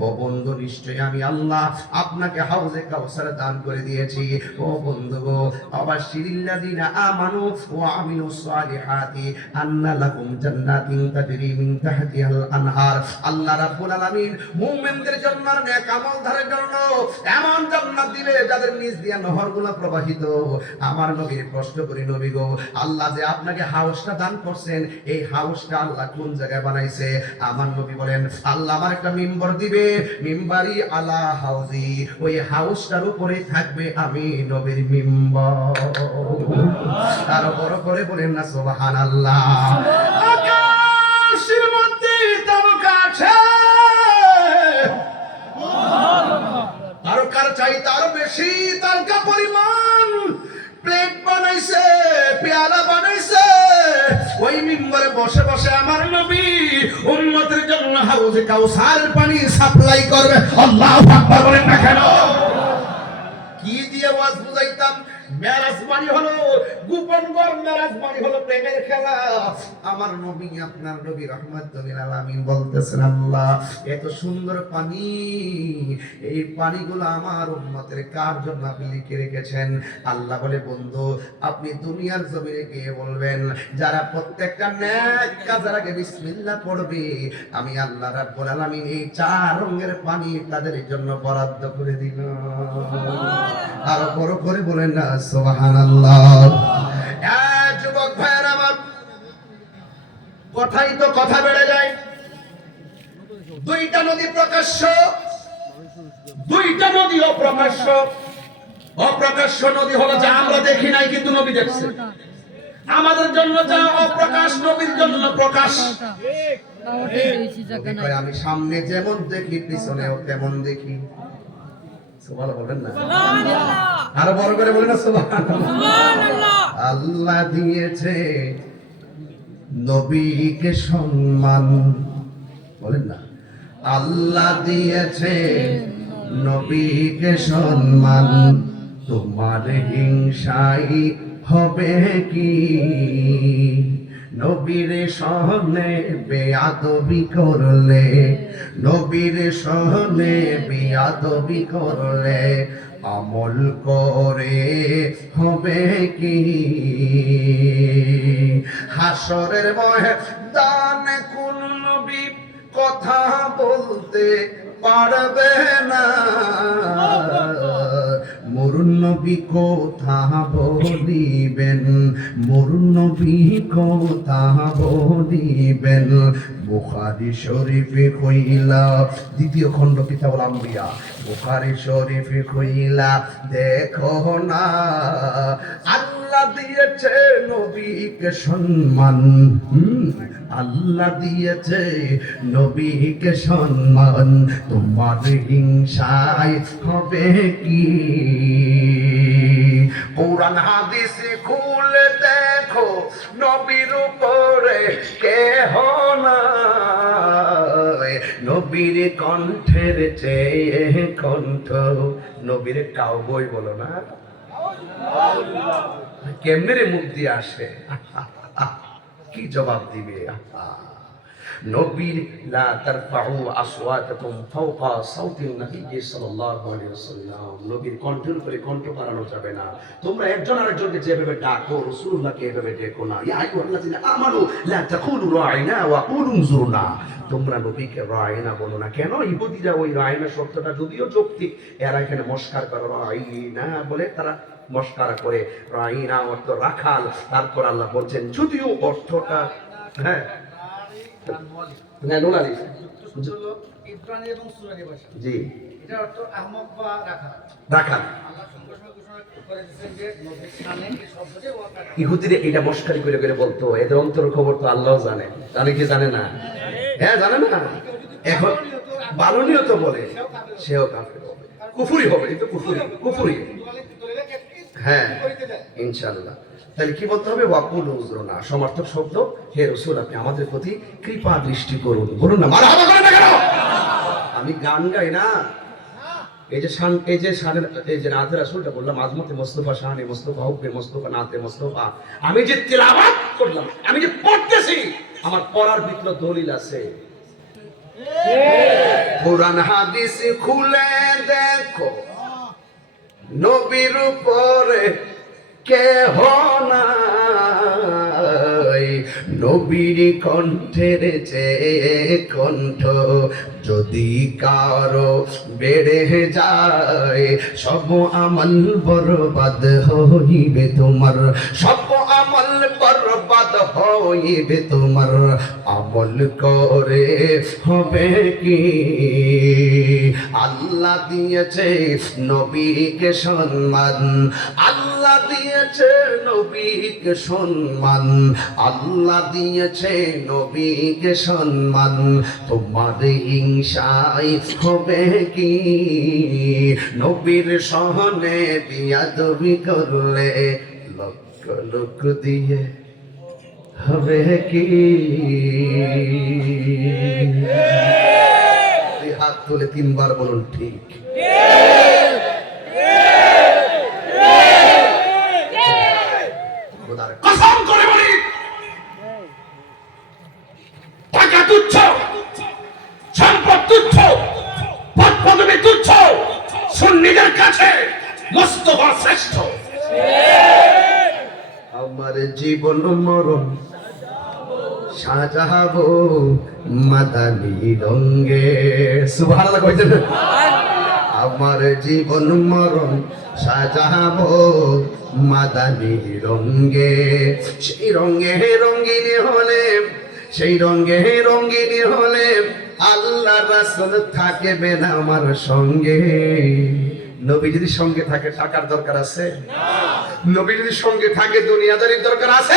ও বন্ধু, নিশ্চয় আমি আল্লাহ আপনাকে হাউজে কাউসার দান করে দিয়েছি। ও বন্ধু গো, আবাশশিরিল্লাযিনা আমানু ওয়া আমিলুস সালিহাতি আন্না লাহুম জান্নাতিন তাজরি মিন তাহতিহাল আনহার। আল্লাহ রাব্বুল আলামিন মুমিনদের জন্য, নেক আমলদারের জন্য এমন জান্নাত দিবে যাদের নিচ দিয়ে নহরগুলো প্রবাহিত। আমার নবীর প্রশ্ন করি, নবী গো, আল্লাহ যে আপনাকে হাউসটা দান করছেন, এই হাউসটা আল্লাহ কোন জায়গায় বানাইছে? আমার নবী বলেন, আল্লাহ আমার একটা মিম্বর দিবে, মিম্বারি আলা হাউজি, ওই হাউসটার উপরে থাকবে আমি নবীর মিম্বর। আর বড় করে বলেন না সুবহানাল্লাহ। আকাশের মধ্যে তারকা আছে, তারকার চাইতে আরো বেশি তারকা পরিমাণ প্লেট বানাইছে, পেয়ালা বানাইছে। ওই মিম্বরে বসে বসে আমার নবী উম্মতের জন্য হাউজে কাউসার পানি সাপ্লাই করবে। আল্লাহু আকবার বলেন না কেন? কি দিয়ে ওয়াজ বুঝাইতাম? মেরাজ মানে হলো গোপন ঘর, মেরাজ মানে হলো প্রেমের খেলা। আমার নবী, আপনার নবী রাহমাতুল লিল আলামিন বলতেছেন, আল্লাহ এত সুন্দর পানি, এই পানিগুলো আমার উম্মতের কার জন্য আপনি লিখে রেখেছেন? আল্লাহ বলে, বন্ধু আপনি দুনিয়ার জমিনে গিয়ে বলবেন, যারা প্রত্যেকটা নেক কাজের আগে বিসমিল্লাহ পড়বে, আমি আল্লাহ রাব্বুল আলামিন এই 4 রঙের পানি তাদের জন্য বরাদ্দ করে দিলাম। আর বড় করে বলেন না সুবহানাল্লাহ। যুবক ভাইয়েরা আমার, কথাই তো কথা বেড়ে যায়। দুইটা নদী প্রকাশ্য, দুইটা নদী অপ্রকাশ্য। অপ্রকাশ্য নদী হলো যা আমরা দেখি নাই, কিন্তু নবী দেখছে। আমাদের জন্য যা অপ্রকাশ নবীর জন্য প্রকাশ। জায়গা নবী কয়, আমি সামনে যেমন দেখি পিছনেও তেমন দেখি। সুবহানাল্লাহ বলেন না? আরো বড় করে বলেন না সুবহানাল্লাহ। আল্লাহ দিয়েছে নবীকে সম্মান, বলেন না? আল্লাহ দিয়েছে নবীকে সম্মান, তোমার হিংসাই হবে কি? নবীর সহনে বেয়াদবি করলে, নবীর সহনে বেয়াদবি করলে আমল করে হবে কি? হাসরের ময়দানে কোন নবী কথা বলতে পারবে না, মরুন নবী কথা বলিবেন, মরুন নবী কথা বলিবেন। বুখারী শরীফে কইলা, দ্বিতীয় খণ্ড কিতাবুল আম্বিয়া, বুখারী শরীফে কইলা, দেখো না আল্লাহ দিয়েছে নবীকে সম্মান, আল্লাহ দিয়েছে নবীকে সম্মান, তোমার হিংসায় হবে কি? কোরআন হাদিস খুলে দেখো, নবীর উপরে কেহ নাই, নবীর কণ্ঠের চেয়ে কণ্ঠ। নবীর কাউবই বলো না, কেমনে রে মুখ দিয়ে আসে, কি জবাব দিবে? নবীর লা তারফাউ আসওয়াতাকুম ফাওকা সাউতিন নবী সাল্লাল্লাহু আলাইহি ওয়াসাল্লাম, নবীর কণ্ঠের উপরে কণ্ঠ বাড়ানো যাবে না। তোমরা একজন আরেকজনকে যেভাবে ডাকো রাসূলুল্লাহকে এভাবে ডেকো না। ইয়া আইয়ুহাল্লাযিনা আমানু লা তাকুলু রাইনা ওয়া কুলু উনজুরনা, তোমরা নবীকে রাইনা বলো না। কেন? ইহুদিরা ওই রাইনা শব্দটা যদিও যৌক্তিক, এরা এখানে মস্কার করে রাইনা বলে, তারা মস্কারা করে। রাইনা অর্থ রাখাল। তারপর আল্লাহ বলছেন যদিও অর্থটা হ্যাঁ জি রাখাল। ইহুদিরা এটা মস্কারি করে করে বলতো, এদের অন্তর খবর তো আল্লাহ জানে, জানে কি জানে না? হ্যাঁ জানে না। এখন বালনীয় তো বলে, সেও কাফের হবে, কুফরি হবে, এটা কুফরি, কুফরি। হ্যাঁ ইনশাআল্লাহ। তাহলে কি বলতে হবে? ওয়াকুল উজরনা, সমার্থক শব্দ, হে রাসূল আপনি আমাদের প্রতি কৃপা দৃষ্টি করুন। বলুন না মারহাবা করেন না কেন? আমি গান গাই না, এই যে শান, এই যে শানের, এই যে নাতে রাসূলটা বললাম, আজমতে মুস্তাফা, শানে মুস্তাফা, হুব্বে মুস্তাফা, নাতে মুস্তাফা, আমি যে তিলাওয়াত করলাম, আমি যে পড়তেছি, আমার পড়ার ভিতরে দলিল আছে। কোরআন হাদিস খুলে দেখো, নবীর উপরে কেহ নাই, নবীর কণ্ঠের চেয়ে কণ্ঠ যদি কারো বেড়ে যায়, সব আমল বরবাদ হইবে তোমার, সব আমল বরবাদ হইবে তোমার। আমল করে হবে কি? আল্লাহ দিয়েছে নবীকে সম্মান, আল্লাহ দিয়েছে নবীকে সম্মান, আল্লাহ দিয়েছে নবীকে সম্মান, তোমার হিংসায় হবে কি? নবীর সহনে বিয়াদবি করলে লক্ষ লক্ষ দিয়ে হবে কি? হাত তুলে তিনবার বলুন ঠিক। কসম করে বলি, টাকা তুচ্ছ, সম্পদ তুচ্ছ, পদ পদবী তুচ্ছ, সুন্নিদের কাছে মুস্তাফা শ্রেষ্ঠ। আমার জীবন মরণ সাজাবো মাদানী রঙে, সুবহানাল্লাহ কইতেন। আমার জীবন মরণ সাজাবো মাদানী রঙে, সেই রঙে রঙিনী হলে, সেই রঙে রঙিনী হলে আল্লাহ রাসূল থাকবে না আমার সঙ্গে। নবী যদি সঙ্গে থাকে টাকার দরকার আছে? নবী যদি সঙ্গে থাকে দুনিয়াদারির দরকার আছে?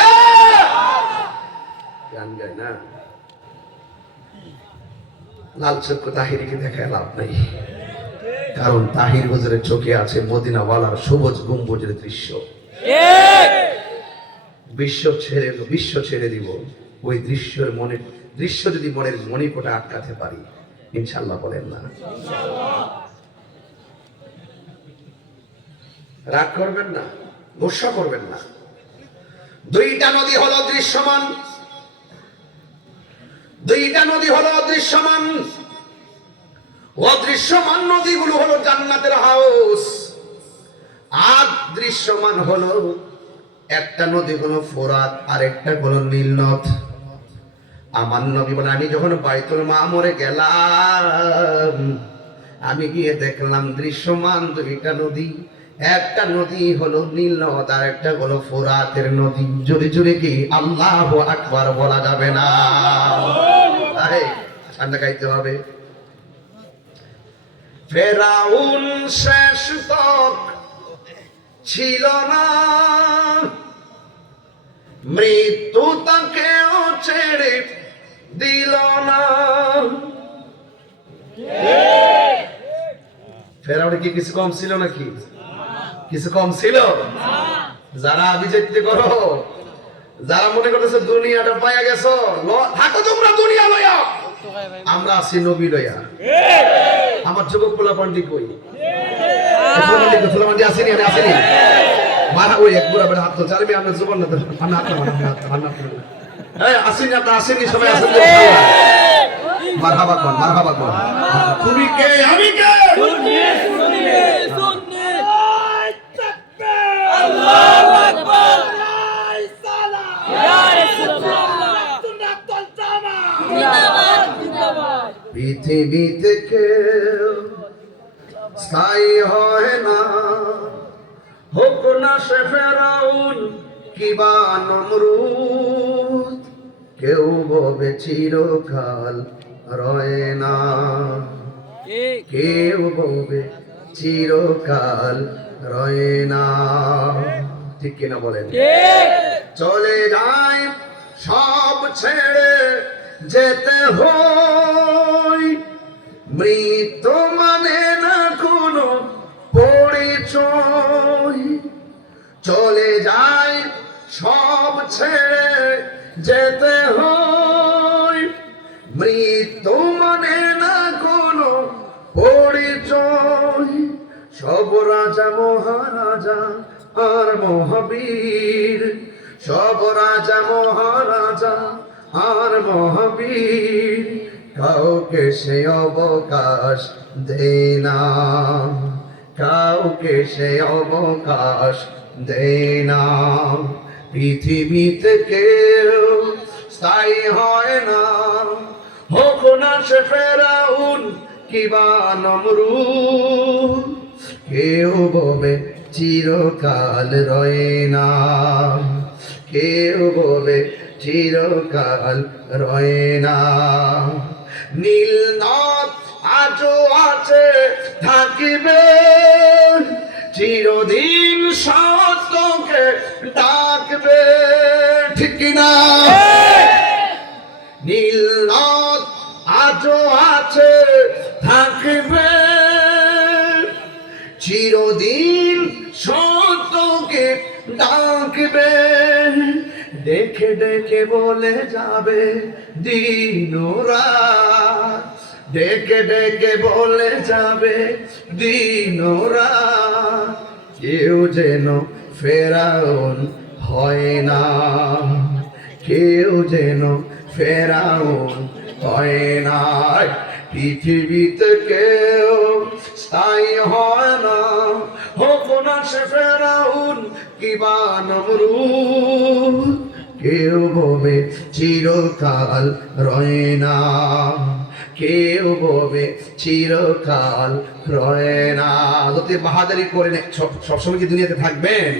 গান গায় না, লাল চক্ষু তাহিরকে দেখায় লাভ নাই, কারণ তাহির হুজুরের চোখে আছে মদিনাওয়ালার সবুজ গম্বুজের দৃশ্য। বিশ্ব ছেড়ে দিব, ওই দৃশ্য যদি মনের মণিকোটে আটকাতে পারি, ইনশাল্লাহ বলেন না? রাগ করবেন না, গোসা করবেন না। দুইটা নদী হলো দৃশ্যমান, দুইটা নদী হলো অদৃশ্যমান। অদৃশ্যমান নদীগুলো হলো জান্নাতের হাউস, আর দৃশ্যমান হলো একটা নদী হলো ফোরাত, আর একটা হলো নীল নদ। আমার নবী বলে, আমি যখন বাইতুল মামুরে গেলাম, আমি গিয়ে দেখলাম দৃশ্যমান দুইটা নদী, একটা নদী হলো নীল নদ, আর একটা হলো ফোরাতের নদী। জোরে জোরে কি আল্লাহু আকবার বলা যাবে না? আরে ঠান্ডা গাইতে হবে। ফেরাউন শেষ তক ছিল না, মৃত্যু তাকেও ছেড়ে দিল না। ফেরাউনের কি কিছু কম ছিল নাকি? কিছু কম ছিল? যারা আবিজাইতে করো, যারা মনে করতেছে দুনিয়াটা পাইয়া গেছো, থাকো তোমরা দুনিয়া লইয়া, আমরা আছি নবী লইয়া। আমার যুবক পোলাপান্ডি কই? পোলাপান্ডি আসেনি? আমি আসেনি? মারা ওই এক বুড়া বেড়া হাত তো চারবি, আমরা জুবান না আমি হাত না এই আসেনি, আপনারা আসেনি, সবাই আসেন। মারহাবা কোন, মারহাবা কোন। তুমি কে? আমি কে? আল্লাহু আকবার, ইয়া রাসূলুল্লাহ, জিন্দাবাদ জিন্দাবাদ। পৃথিবীতে কেউ স্থায়ী হয় না, হোক না সে ফেরাউন কিবা নমরুদ, কেউ ববে চিরকাল রয় না, কেউ ববে চিরকাল রয় না। ঠিক কিনা বলেন? চলে যায় সব ছেড়ে যেতে হয়, মৃত্যু মানে না কোনো পরিচয়। চলে যায় সব ছেড়ে যেতে হয়, মৃত্যু মানে না কোনো পরিচয়। সব রাজা মহারাজা আর মহাবীর, সব রাজা মহারাজা আর মহাবীর, কাউকে সে অবকাশ দেয় না, কাউকে সে অবকাশ দেয় না। পৃথিবীতে কেউ স্থায়ী হয় না, হোক না সে ফেরাউন কিবা নমরুদ, কেউ ববে চিরকাল রয় না, কেউ ববে চিরকাল রয় না। নীল নদ আজও আছে, থাকিবে চিরদিন, সত্যকে ডাকবে। ঠিক কিনা? নীল নদ আজও আছে, থাকবে চিরদিন, সত্যকে ডাকবে। ডেকে ডেকে বলে যাবে দিন রাত, ডেকে ডেকে বলে যাবে দিন রাত, কেউ যেন ফেরাউন হয় না, কেউ যেন ফেরাউন হয় না। পৃথিবীতে কেউ স্থায়ী হয় না, হোক না সে ফেরাউন কিবা নমরুদ, কেউ ববে চিরকাল রয় না, কেউ ববে চিরকাল রয় না। যদি বাহাদুরি করে সবসময় কি দুনিয়াতে থাকবেন?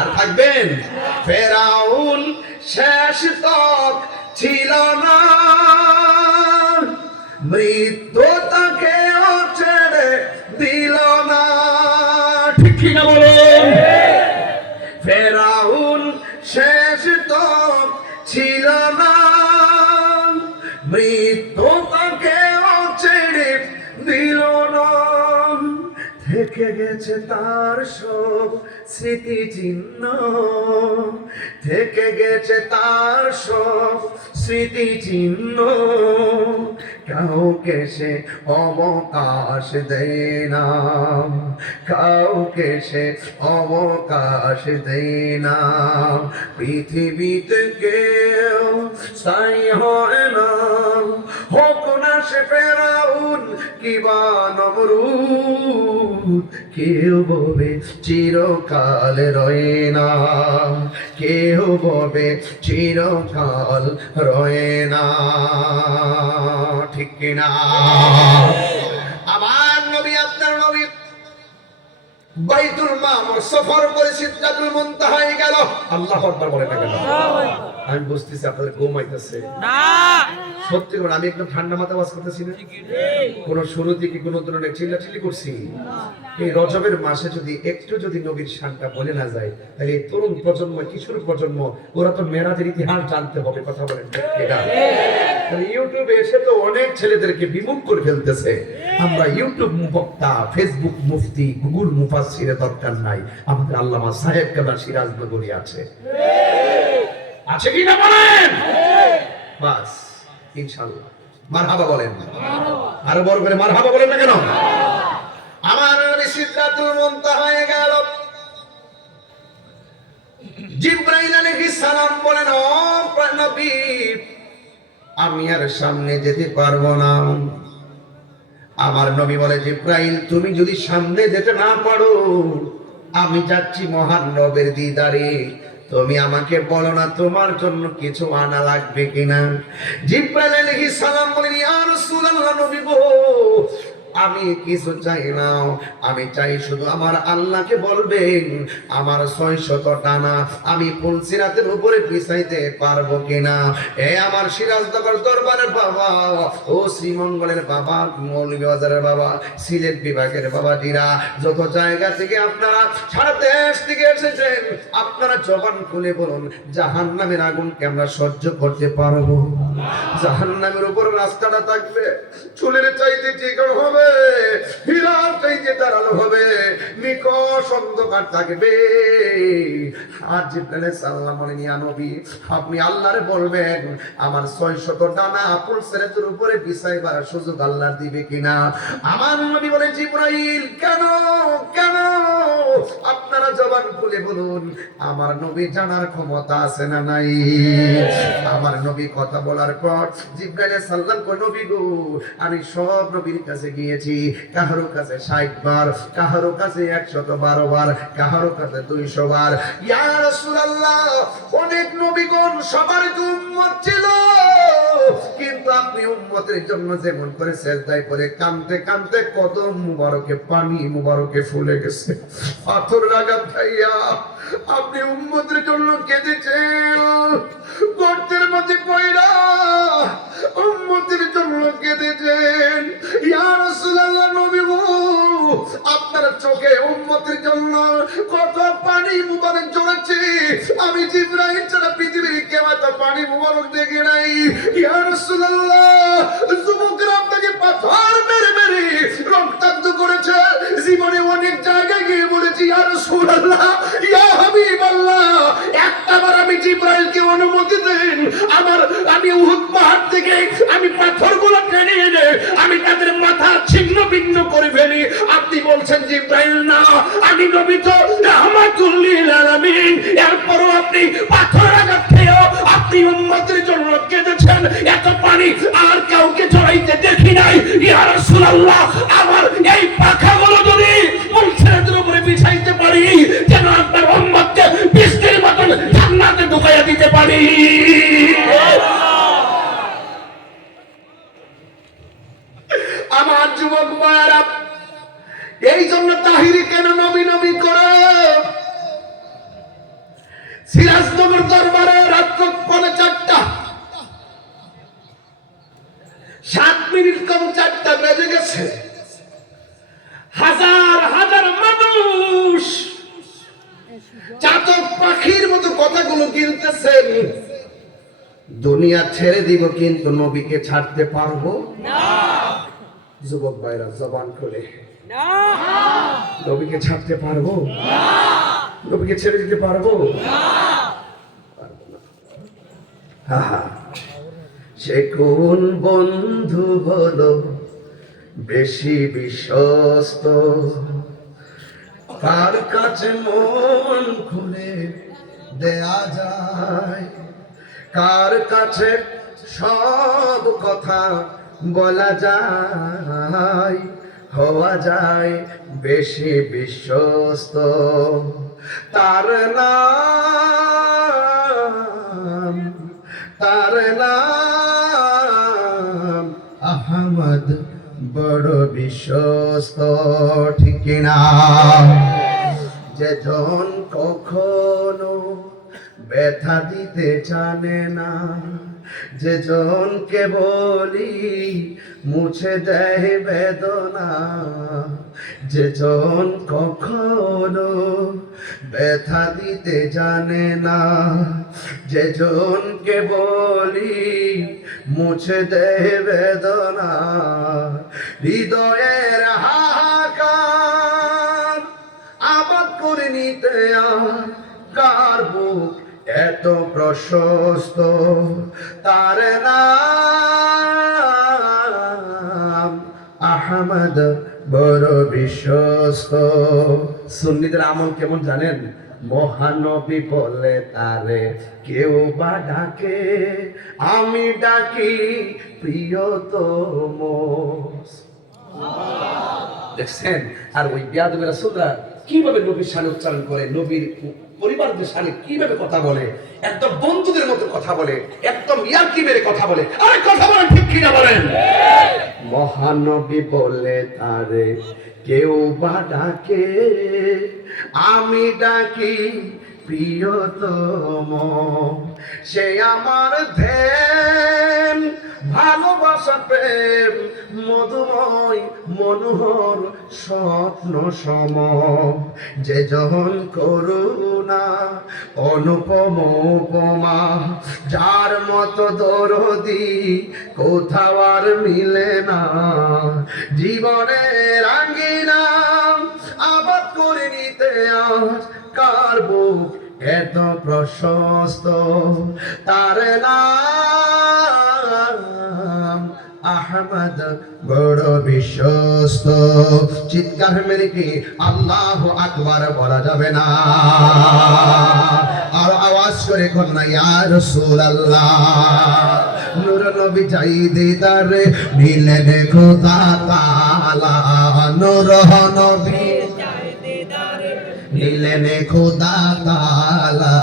আর থাকবেন? ফেরাউন শেষ তক ছিল না, মৃত্যু তাকেও ছেড়ে দিল না। মৃত্যু তাকে ছেড়ে দিল না, থেকে গেছে তার সব স্মৃতি চিহ্ন, থেকে গেছে তার সব স্মৃতি চিহ্ন। কাউকে সে অবকাশ দেয় না, কাউকে সে অবকাশ দেয় না। পৃথিবীতে কেউ স্থায়ী হয় না, হোক না সে ফেরাউন কিবা নমরুদ। কেউ ববে চিরকাল রয়ে না, কেউ ববে চিরকাল রয়ে না। ঠিক কিনা? আমার নবী, আপনার নবী বাইতুল মামুর সফর করে সিদরাতুল মুনতাহায় গেল। আল্লাহু আকবার বলেন না কেন? আমি বুঝতেছি আপনাদের ঘুম আইতেছে না। সত্যি করে আমি একদম ঠান্ডা মাথা ওয়াজ করতেছি না, কোন শুরুতে কি কোন ধরনের চিল্লাচিল্লি করছি? এই রজবের মাসে যদি একটু যদি নবীর শানটা বলে না যায়, তাহলে এই তরুণ প্রজন্ম, কিশোর প্রজন্ম, ওরা তো মেরাজের ইতিহাস জানতে হবে। কথা বলেন ঠিক কিনা? তাহলে ইউটিউবে এসে তো অনেক ছেলেদেরকে বিমুখ করে ফেলতেছে। আমরা ইউটিউব বক্তা, ফেসবুক মুফতি, গুগল মুফাসসিরের দরকার নাই। আমাদের আল্লামা সাহেব কেবলা সিরাজনগরী আছে, আছে কি না বলেন? বাস ইনশাআল্লাহ মারহাবা বলেন, আরো বড় করে মারহাবা বলেন না কেন? আমার নবী সিদরাতুল মুনতাহায় গেল। জিবরাইল আলাইহিস সালাম বলেন, ও নবী আমি আর সামনে যেতে পারবো না। আমার নবী বলে, জিবরাইল তুমি যদি সামনে যেতে না পারো, আমি যাচ্ছি মহান রবের দিদারে, তুমি আমাকে বলো না তোমার জন্য কিছু আনা লাগবে কিনা। জিবরাইল আলাইহিস সালাম বলেন, ইয়া রাসূলুল্লাহ, নবী গো আমি কিছু চাই না, আমি চাই শুধু আমার আল্লাহকে বলবেন আমার 600 টানা আমি পুলসিরাতের উপরে পিছাইতে পারবো কিনা। এ আমার সিরাজনগর দরবারের বাবা, ও শ্রীমঙ্গলের বাবা, মৌলভীবাজারের বাবা, সিলেট বিভাগের বাবা জিরা, যত জায়গা থেকে আপনারা সারা দেশ থেকে এসেছেন, আপনারা জবান খুলে বলুন জাহান্নামের আগুনকে আমরা সহ্য করতে পারবো? জাহান্নামের উপর রাস্তাটা থাকবে, চুলের চাইতে চিকন হবে, হীরার চাইতে ধারালো হবে, নিকষ অন্ধকার থাকবে। আর জিবরাইল সাল্লাল্লাহু আলাইহি ওয়া নবী আপনি আল্লাহরে বলবেন আমার 600 ডানা পুলসিরাতের উপরে বিছাইবার সুযোগ আল্লাহ দিবে কিনা। আমার নবী বলেন, জিবরাইল কেন কেন? আপনারা জবান খুলে বলুন, আমার নবী জানার ক্ষমতা আছে না নাই? আমার নবী কথা বলার পর জিবরাইল সাল্লাল্লাহু আলাইহি নবী গো আমি সব নবীর কাছে গিয়েছি, কাহারো কাছে 60 বার, কাহারো কাছে 112 বার, কাহারো কাছে 200 বার। ইয়া রাসূলুল্লাহ অনেক নবীগণ সবার উম্মত ছিল, কিন্তু আপনি উম্মতের জন্য যেমন করে সিজদায় পড়ে কাঁদতে কাঁদতে কদম মুবারকে পানি মুবারকে ফুলে গেছে, পাথর লাগাত খাইয়া আপনি উম্মতের জন্য কেঁদেছেন, গর্তের মধ্যে পয়রা উম্মতের জন্য কেঁদেছেন। ইয়া রাসূলুল্লাহ নবী গো আপনার চোখে উম্মতের জন্য কত পানি মুবারক ঝরেছে, আমি জিবরাইল ছাড়া পৃথিবীর কেউ এত পানি মুবারক দেখে নাই। ইয়া রাসূলুল্লাহ যুবকরা আপনাকে পাথর মেরে মেরে রক্তাক্ত করেছে, জীবনে অনেক জায়গায় গিয়ে বলেছি ইয়া রাসূলুল্লাহ, ইয়া হাবিবাল্লাহ একটাবার আমি জিবরাইলকে অনুমতি দেন, আমি উহুদ পাহাড় থেকে আমি পাথরগুলো টেনে এনে আমি তাদের মাথা ছিন্ন ভিন্ন করে ফেলি। আপনি বলছেন জিবরাইল না, আমি নবী তো রাহমাতুল লিল আলামিন, এরপরও আপনি পাথর আঘাত খেয়েও আপনি উম্মতের জন্য কেঁদেছেন, এত পানি আর কাউকে ঝরাইতে দেখি নাই। ইয়া রাসূলুল্লাহ আমার এই পাখাগুলো যদি পুলসিরাতের উপরে বিছাইতে পারি, যেন আপনার উম্মতকে বৃষ্টির মতন জান্নাতে ঢুকাইয়া দিতে পারি। আমার যুবক ভাইরা এই জন্য তাহিরি কেন নবী নবী করে সিরাজনগর দরবারে রাত 4:45 7 মিনিট কম 4টা বেজে গেছে, হাজার হাজার মানুষ চাতক পাখির মতো কথাগুলো গিলতেছেন, দুনিয়া ছেড়ে দিব কিন্তু নবীকে ছাড়তে পারবো না যুবক ভাইরা জবান খুলে না নবীকে ছাড়তে পারবো নবীকে ছেড়ে দিতে পারবো পারবো না। হা হা। সে কোন বন্ধু হলো বেশি বিশ্বস্ত, কার কাছে মন খুলে দেয়া যায়, কার কাছে সব কথা বলা যায়, হওয়া যায় বেশি বিশ্বস্ত। তার নাম আহমদ, বড় বিশ্বস্ত, ঠিক না? যেজন কখনো ব্যথা দিতে জানে না, যেজনকে বলি মুছে দেয় বেদনা, যেজন কখনো ব্যথা দিতে জানে না, যেজনকে বলি মুছে দেয় বেদনা, হৃদয়ের হাহাকার আবাদ করে নিতে আর কার বুক এত প্রশস্ত। তার নাম আহমদ, বড় বিশ্বস্ত। সুন্নিদের আমল কেমন জানেন? মহানবী বলে তারে কেউ বা ডাকে, আমি ডাকি প্রিয়তম। দেখছেন? আর ওই বিয়াদবে রাসূলরা কিভাবে নবীর শানে উচ্চারণ করে, নবীর পরিবারদের শানে কিভাবে কথা বলে, একদম বন্ধুদের মতো কথা বলে, একদম ইয়ার্কি মেরে কথা বলে। আরে কথা বলেন, ঠিক কিনা বলেন? মহানবী বলে তারে কেউ বা ডাকে, আমি ডাকি প্রিয়তম। সে আমার ধ্যান, ভালোবাসা, প্রেম, মধুময় মনোহর স্বপ্ন সম। যে যখন করুণা অনুপম উপমা, যার মতো দরদি কোথাও আর মিলে না। জীবনের আঙ্গিনা আবাদ করে নিতে আজ কার বুক এত প্রশস্ত। তার নাম আহমদ, বড় বিশ্বস্ত। চিৎকার মেরে কি আল্লাহু আকবার বলা যাবে না? আর আওয়াজ করে কোন না ইয়া রাসূলুল্লাহ। নূর নবী চাই দিদারে মিলেন খোদা তাআলা, নূর নবী মিলেন খোদা তাআলা,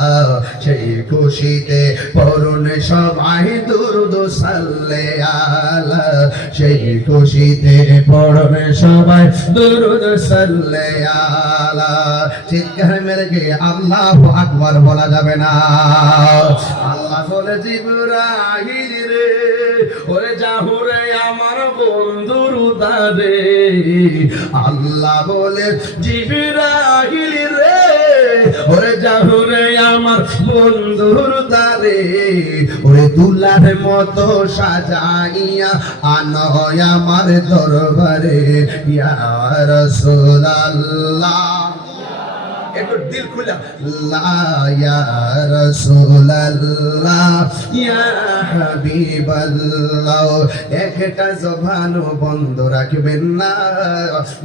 সেই খুশিতে পড়ুন সবাই দুরূদ সাল্লে আলা, সেই খুশিতে পড়ুন সবাই দুরূদ সাল্লে আলা। চিৎকার মেরে কি আল্লাহু আকবার বলা যাবে না? আল্লাহ বলে জিবরাইল রে, ওরে জাহুরে আমার বন্ধুর উদারে। আল্লাহ বলে জিবরাইল রে, ওরে জাহুরে আমার বন্ধুর দারে। ওরে দুলার মতো সাজাইয়া আনো আমার দরবারে, ইয়া রাসূলুল্লাহ। একটু দিল খুলা, লা ইয়া রাসূলুল্লাহ ইয়া হাবিবাল্লাহ। একটা জবানও বন্ধ রাখবেন না,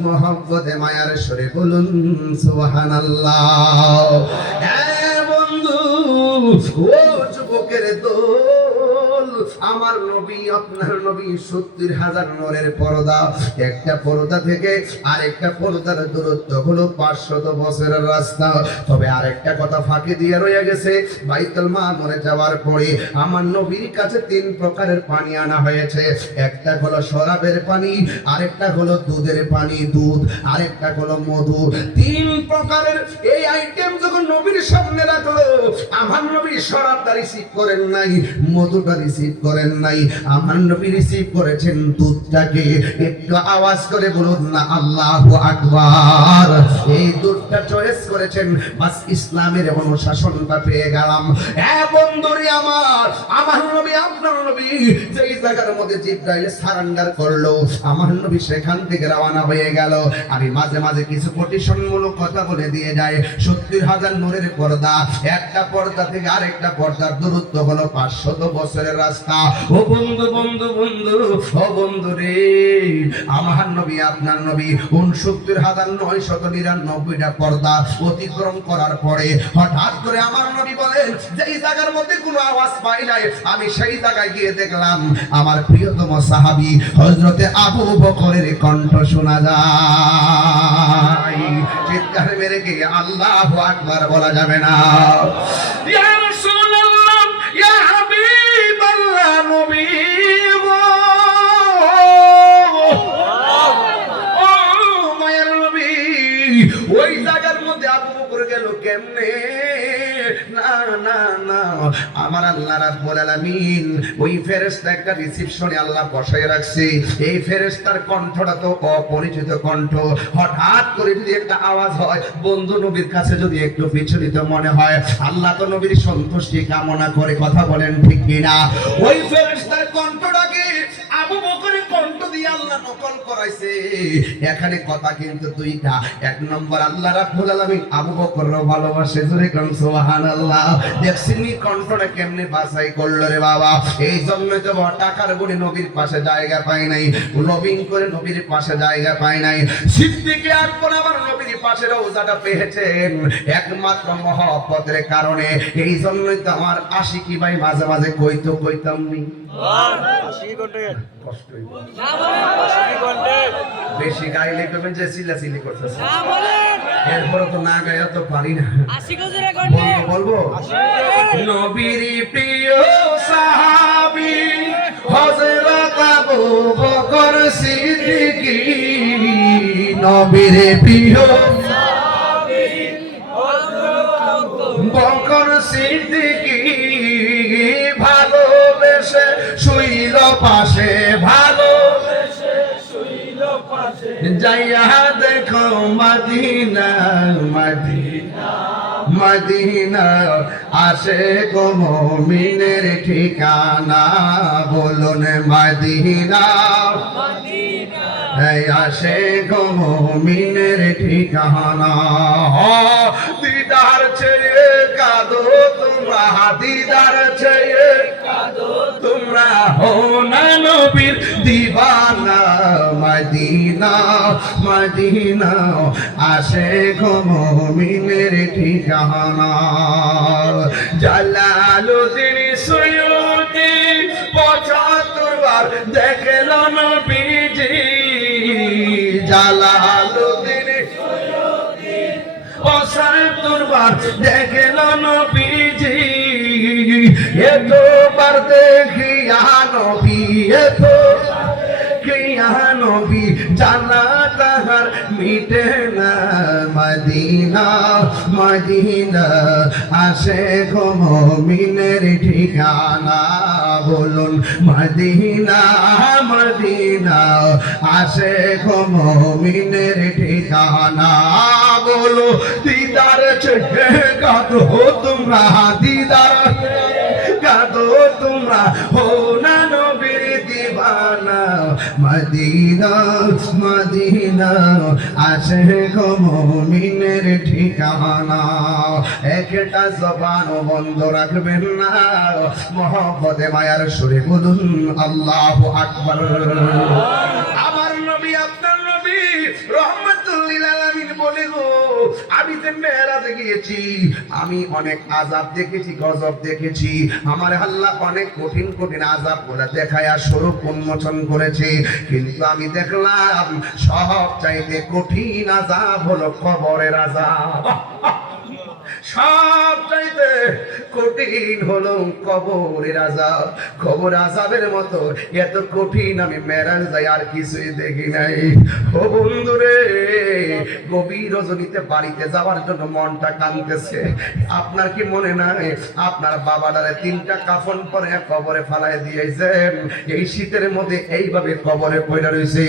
মহব্বতে মায়ার সুরে বলুন সুবহানাল্লাহ। বন্ধু, ও যুবকের দোল, আমার নবী আপনার নবী 70,000 নূরের পর্দা। একটা পর্দা থেকে আরেকটা পর্দার দূরত্ব হলো 500 বছরের রাস্তা। তবে আরেকটা কথা ফাঁকি দিয়ে রয়ে গেছে, বাইতুল মামুরে যাওয়ার পরে আমার নবীর কাছে 3 প্রকারের পানি আনা হয়েছে। একটা হলো শরাবের পানি, আরেকটা হলো দুধের পানি, দুধ, আরেকটা হলো মধু। 3 প্রকারের এই আইটেম যখন নবীর সামনে রাখলো, আমার নবী শরাবটা রিসিভ করেন নাই, মধুটা রিসিভ করেন নাই, আমার নবী রিসিভ করেছেন দুধটাকে। একটু আওয়াজ করে বলুন না আল্লাহু আকবার। এই দুধটা চয়েস করেছেন, বাস ইসলামের অনুশাসনটা পেয়ে গেলাম। হ্যাঁ বন্ধুরে আমার নবী আপনার নবী যেই জায়গার মধ্যে জিব্রাইল সারেন্ডার করলো, আমার নবী সেখান থেকে রওনা হয়ে গেল। আমি মাঝে মাঝে কিছু কোটেশনমূলক কথা বলে দিয়ে যাই। 70,000 নূরের পর্দা, একটা পর্দা থেকে আরেকটা পর্দার দূরত্ব হলো 500 বছরের রাস্তা। ও বন্ধু বন্ধু বন্ধু, ও বন্ধু রে, আমার নবী আপনার নবী 69,999টা পর্দা অতিক্রম করার পরে হঠাৎ করে আমার নবী বলেন, যেই জায়গার মধ্যে কোনো আওয়াজ পাই নাই, আমি সেই জায়গায় গিয়ে দেখলাম আমার প্রিয়তম সাহাবী হযরতে আবু বকরের কণ্ঠ শোনা যায়। চিৎকার মেরে গিয়ে আল্লাহু আকবার বলা যাবে না? ইয়া রাসূলুল্লাহ, ইয়া হাবিবাল্লাহ, নবী গো, ও মায়ের নবী, ওই জায়গার মধ্যে আবু বকর গেল কেমনে? না না না, আমার আল্লাহ রাব্বুল আলামিন ওই ফেরেশতা একটা রিসিপশনে আল্লাহ বসায় রাখছে। এই ফেরেশতার কণ্ঠটা তো অপরিচিত কণ্ঠ। হঠাৎ করে যদি একটা আওয়াজ হয়, বন্ধু নবীর কাছে যদি একটু বিচলিত মনে হয়, আল্লাহ তো নবীর সন্তুষ্টি কামনা করে, কথা বলেন ঠিক কিনা? ওই ফেরেশতার কণ্ঠটাকে আবু বকরের কণ্ঠ দিয়ে আল্লাহ নকল করাইছে। এখানে কথা কিন্তু দুইটা। এক নম্বর, আল্লাহ রাব্বুল আলামিন আবু বকরকে ভালোবাসে, জোরে কোন সুবহানাল্লাহ। দেখছিনি কণ্ঠটা কেমনে বাছাই করলো রে বাবা। এই জন্যই তো টাকার গুণে নবীর পাশে জায়গা পায় নাই, লবিং করে নবীর পাশে জায়গা পায় নাই। সিদ্দিকে আকবর আমার নবীর পাশে রওজাটা পেয়েছেন একমাত্র মহব্বতের কারণে। এই জন্যই তো আমার আশিকি ভাই মাঝে মাঝে কইতাম নি কষ্ট হইব, বেশি গাইলে কবেন যে চিল্লাচিল্লি করতেছে, এরপরে তো না গায়ে তো পারি না। বলবো নবীর প্রিয় সাহাবী হযরত আবু বকর সিদ্দিকী, নবীর প্রিয় সাহাবী বকর সিদ্দিকী, ভালোবেসে শুইল পাশে, ভালোবেসে শুইল পাশে, যাইয়া দেখো মদিনা মদিনা মদিনা, আসে গো মুমিনের ঠিকানা, বলুন মদিনা মদিনা, এই আসে গো মুমিনের ঠিকানা। দিদার চেয়ে কাঁদো তোমরা, দিদার চেয়ে কাঁদো তোমরা, হো না নবীর দিওয়ানা, মদিনা মদিনা, আসে গো মুমিনের ঠিকানা। জালালুদ্দিন সুয়ুতি ৭৫ বার দেখল নবীজি, জালালুদ্দিন সুয়ুতি ৭৫ বার দেখল নবীজি, এতবার দেখিয়া নবী, এতবার দেখিয়া নবী, জানা তাহার মিটে না, মদিনা মদিনা, আসে গো মুমিনের ঠিকানা, বলুন মদিনা মদিনা, আসে গো মুমিনের ঠিকানা। বলো দিদার চেয়ে কাঁদো তোমরা, দিদার কাঁদো তোমরা, হো না নবীর দিওয়ানা, মদিনা মদিনা, আসে গো মুমিনের ঠিকানা। একটা জবান বন্ধ রাখবেন না, মহব্বতে মায়ার সুরে বলুন আল্লাহু আকবার। আমার নবী আপনার নবী রহমাতুল লিল আলামিন বলে গো, আমি যে মেরাজে গিয়েছি, আমি অনেক আযাব দেখেছি, গজব দেখেছি। আমার আল্লাহ অনেক কঠিন কঠিন আযাব গুলো দেখায়া স্বরূপ উন্মোচন করেছে, কিন্তু আমি দেখলাম সব চাইতে কঠিন আযাব হলো কবরের আযাব। সবচাইতে কঠিন হলো কবরের আযাব। কবর আযাবের মতো এত কঠিন আমি মেরাজ যাই আর কিছুই দেখি নাই। ও বন্ধুরে, গভীর রজনীতে বাড়িতে যাওয়ার জন্য মনটা কাঁদতেছে। আপনার কি মনে নাই আপনার বাবাটারে 3টা কাফন পরে কবরে ফালাই দিয়েছেন? এই শীতের মধ্যে এইভাবে কবরে পড়ে রয়েছে।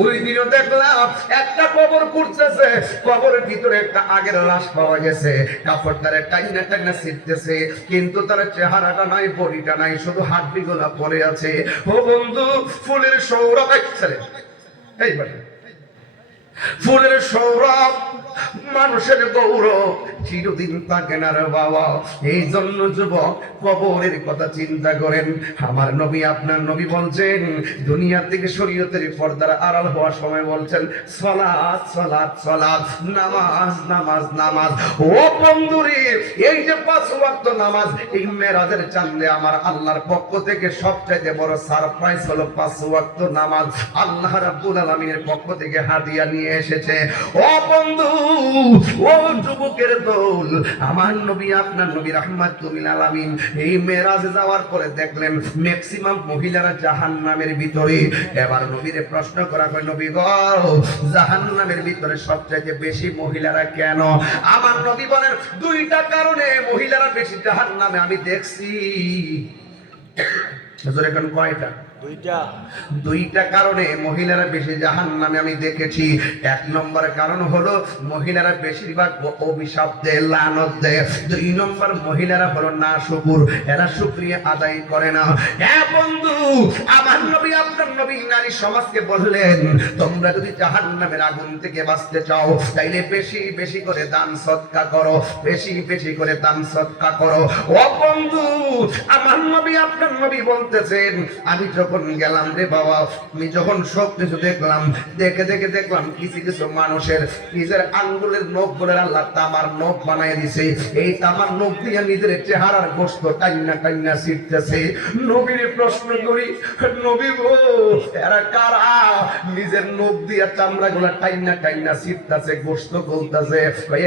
ওই দিনও দেখলাম একটা কবর করতেছে, কবরের ভিতরে একটা আগের লাশ পাওয়া গেছে, কাপড়টারে টাইনা টাইনা ছিটতেছে, কিন্তু তার চেহারাটা নাই, বডিটা নাই, শুধু হাড্ডিগুলা পড়ে আছে। ও বন্ধু, ফুলের সৌরভ ছেলে এইবার ফুলের সৌরভ, মানুষের গৌরব চিরদিন থাকে না রে বাবা। এই জন্য যুবক, কবরের কথা চিন্তা করেন। আমার নবী, আপনার নবী বলছেন, দুনিয়া থেকে শরীয়তের পর্দার আড়াল হওয়ার সময় বলছেন সালাত সালাত সালাত, নামাজ নামাজ নামাজ। ও বন্ধুরে, এই যে 5 ওয়াক্ত নামাজ, এই মেরাজের চাঁদে আমার আল্লাহর পক্ষ থেকে সবচেয়ে বড় সারপ্রাইজ হলো 5 ওয়াক্ত নামাজ। আল্লাহ রাব্বুল আলামিনের পক্ষ থেকে হাদিয়া নিয়ে এসেছে। ও বন্ধু, ও যুবকের দল, আমার নবী, আপনার নবী রাহমাতুল লিল আলামিন এই মেরাজে যাওয়ার পরে দেখলেন ম্যাক্সিমাম মহিলারা জাহান্নামের ভিতরে। এবার নবীরে প্রশ্ন করা হয়, নবী গো, জাহান্নামের ভিতরে সবচেয়ে বেশি মহিলারা কেন? আমার নবী বলেন, 2টা কারণে মহিলারা বেশি জাহান্নামে আমি দেখছি। হুজুর এখন কয়টা? 2টা কারণে মহিলারা বেশি জাহান্নামে আমি দেখেছি। 1 নম্বর কারণ হলো মহিলারা বেশিরভাগ অভিশাপ দেয়, লানত দেয়। 2 নম্বর, মহিলারা হলো নাশুকুর, এরা শুকরিয়া আদায় করে না। হ্যাঁ বন্ধু, আমার নবী, আপনার নবী নারী সমাজকে বললেন, তোমরা যদি জাহান্নামের আগুন থেকে বাঁচতে চাও তাইলে বেশি বেশি করে দান সদকা করো, বেশি বেশি করে দান সদকা করো। ও বন্ধু, আমার নবী, আপনার নবী বলতেছেন, আমি যখন গেলাম রে বাবা, আমি যখন সব কিছু দেখলাম, দেখে দেখে দেখলাম কিছু কিছু মানুষের নিজের আঙ্গুলের নখ গুলো আল্লাহ তামার নখ বানায় দিছে। এই তামার নখ দিয়ে নিজের চেহারার গোশত টাইনা টাইনা ছিটতেছে। নবীর প্রশ্ন করি, নবী গো, এরা কারা? নিজের নখ দিয়ে চামড়া গুলা টাইনা টাইনা ছিটতেছে, গোশত গলতেছে।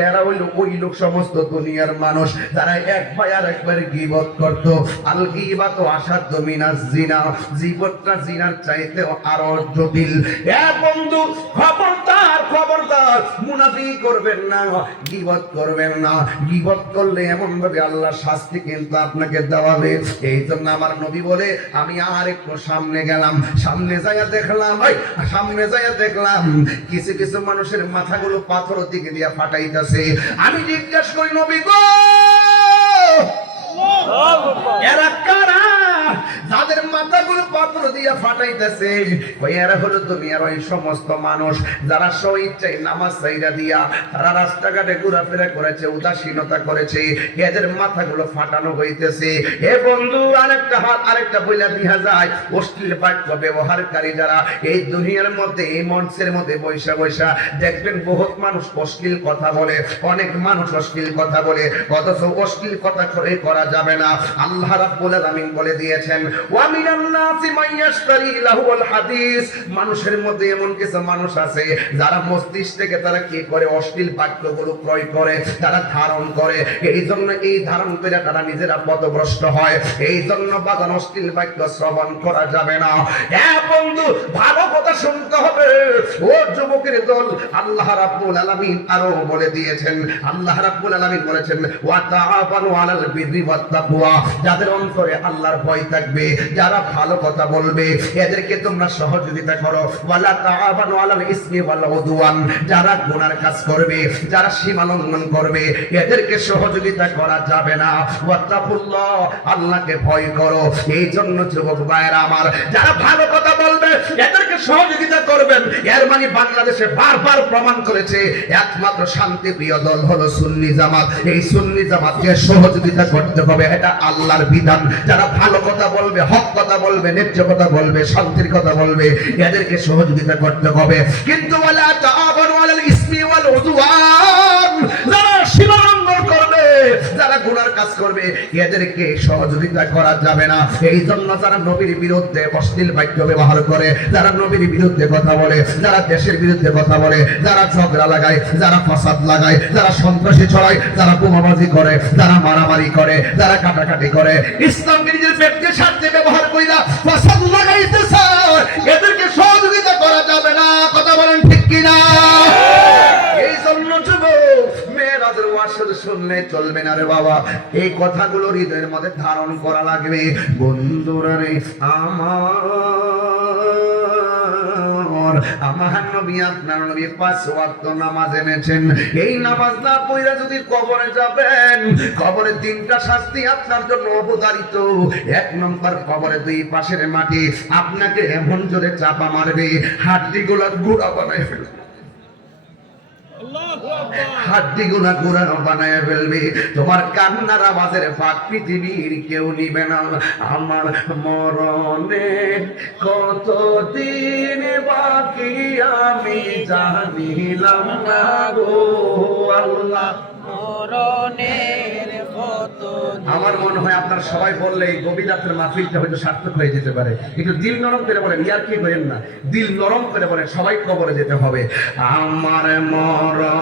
এরা হইল ওই লোক সমস্ত দুনিয়ার মানুষ যারা এক ভাই আর একবার গীবত করত। আল গীবাতু আশাদ্দু মিনাজ জিনা, জীবনটা জিনার চাইতে আরো জটিল। এ বন্ধু, খবরদার খবরদার, মুনাফিকি করবেন না, গীবত করবেন না। গীবত করলে এমন ভাবে আল্লাহ শাস্তি কিন্তু আপনাকে দেওয়াবে। এই জন্য আমার নবী বলে, আমি আর একটু সামনে গেলাম, সামনে যাইয়া দেখলাম কিছু কিছু মানুষের মাথাগুলো পাথর দিকে দিয়া ফাটাইতেছে। আমি জিজ্ঞাসা করি, নবী গো, এরা কারা যাদের মাথাগুলো পাথর দিয়া ফাটাইতেছে? এরা হলো দুনিয়ার ওই সমস্ত মানুষ যারা স্বইচ্ছায় নামাজ ছাইরা দিয়া তারা রাস্তাঘাটে ঘোরাফেরা করেছে, উদাসীনতা করেছে, এদের মাথাগুলো ফাটানো হইতেছে। এ বন্ধু, আরেকটা বইলা দিয়া যায়, অশ্লীল বাক্য ব্যবহারকারী যারা এই দুনিয়ার মধ্যে, এই মঞ্চের মধ্যে বৈশা বৈশা দেখবেন বহুত মানুষ অশ্লীল কথা বলে, অনেক মানুষ অশ্লীল কথা বলে, অথচ অশ্লীল কথা করা যাবে না। আল্লাহ রাব্বুল আলামিন বলে দিয়েছেন, ওয়া মিনান নাসি মান ইয়াশতারি লাহুল হাদিস, মানুষের মধ্যে এমন কিছু মানুষ আছে যারা মস্তিষ্ক থেকে তারা কি করে, অশ্লীল বাক্যগুলো ক্রয় করে, তারা ধারণ করে। এই জন্য এই ধারণ করে তারা নিজেরা পথভ্রষ্ট হয়। এই জন্য বাদান অশ্লীল বাক্য শ্রবণ করা যাবে না। হ্যাঁ বন্ধু, ভালো কথা শুনতে হবে। ও যুবকের দল, আল্লাহ রাব্বুল আলামিন আরো বলে দিয়েছেন, আল্লাহ রাব্বুল আলামিন বলেছেন, ওয়া তাআবানু আলাল বিররি ওয়াত তাকওয়া, যাদের অন্তরে আল্লাহর ভয় থাকবে, যারা ভালো কথা বলবে, এদেরকে তোমরা সহযোগিতা করো। ওয়ালা তাআবানু আলাল ইসমি ওয়াল উদওয়ান, যারা গুনার কাজ করবে, যারা সীমা লঙ্ঘন করবে, এদেরকে সহযোগিতা করা যাবে না। ওয়াত্তাকুল্লাহ, আল্লাহকে ভয় করো। এই জন্য যুবক ভাইরা আমার, যারা ভালো কথা বলবে এদেরকে সহযোগিতা করবেন। এর মানে বাংলাদেশে বারবার প্রমাণ করেছে একমাত্র শান্তিপ্রিয় দল হলো সুন্নি জামাত। এই সুন্নি জামাতকে সহযোগিতা করতে হবে, এটা আল্লাহর বিধান। যারা ভালো কথা বলবে, হক কথা বলবে, ন্যায্য কথা বলবে, শান্তির কথা বলবে, এদেরকে সহযোগিতা করতে হবে। কিন্তু ওয়ালা তাআবানু আলাল ইসমি ওয়াল উদওয়ান, যারা সীমা লঙ্ঘন করবে, যারা গুনার কাজ করবে এদেরকে সহযোগিতা করা যাবে না। এই জন্য যারা নবীর বিরুদ্ধে অশ্লীল বাক্য ব্যবহার করে, যারা নবীর বিরুদ্ধে কথা বলে, যারা দেশের বিরুদ্ধে কথা বলে, যারা ঝগড়া লাগায়, যারা ফাসাদ লাগায়, যারা সন্ত্রাসী ছড়ায়, যারা বোমাবাজি করে, যারা মারামারি করে, যারা কাটাকাটি করে, ইসলামকে নিজের ব্যক্তির স্বার্থে ব্যবহার কইরা ফাসাদ লাগাইতে চায়, এদেরকে সহযোগিতা করা যাবে না। কথা বলেন ঠিক কিনা? এই জন্য যুবক মেরাজের ওয়াজ শুনলে চলবে না রে বাবা, এই কথাগুলো হৃদয়ের মধ্যে ধারণ করা লাগবে। বন্ধুরা রে আমার নবী, আপনার নবী 5 ওয়াক্ত নামাজ এনেছেন। এই নামাজ না পড়লে যদি কবরে যাবেন, কবরে 3টা শাস্তি আপনার জন্য অবধারিত। 1 নম্বর, কবরে 2 পাশের মাটি আপনাকে এমন জোরে চাপা মারবে, হাড্ডিগুলো গুঁড়া বানায় ফেলবে, হাড্ডিগুলা গুঁড়া বানায় ফেলবে। তোমার কান্নার আওয়াজের ফাঁক পৃথিবীর কেউ নিবে না। আমার মরণে কতদিন বাকি আমি জানিলাম না গো আল্লাহ। আমার মনে হয় আপনার সবাই বললে এই গভীর রাতের মাহফিলটা হয়তো সার্থক হয়ে যেতে পারে। একটু দিল নরম করে বলেন, ইয়ার কি করেন না, দিল নরম করে বলেন, সবাই কবরে যেতে হবে। আমার মরণ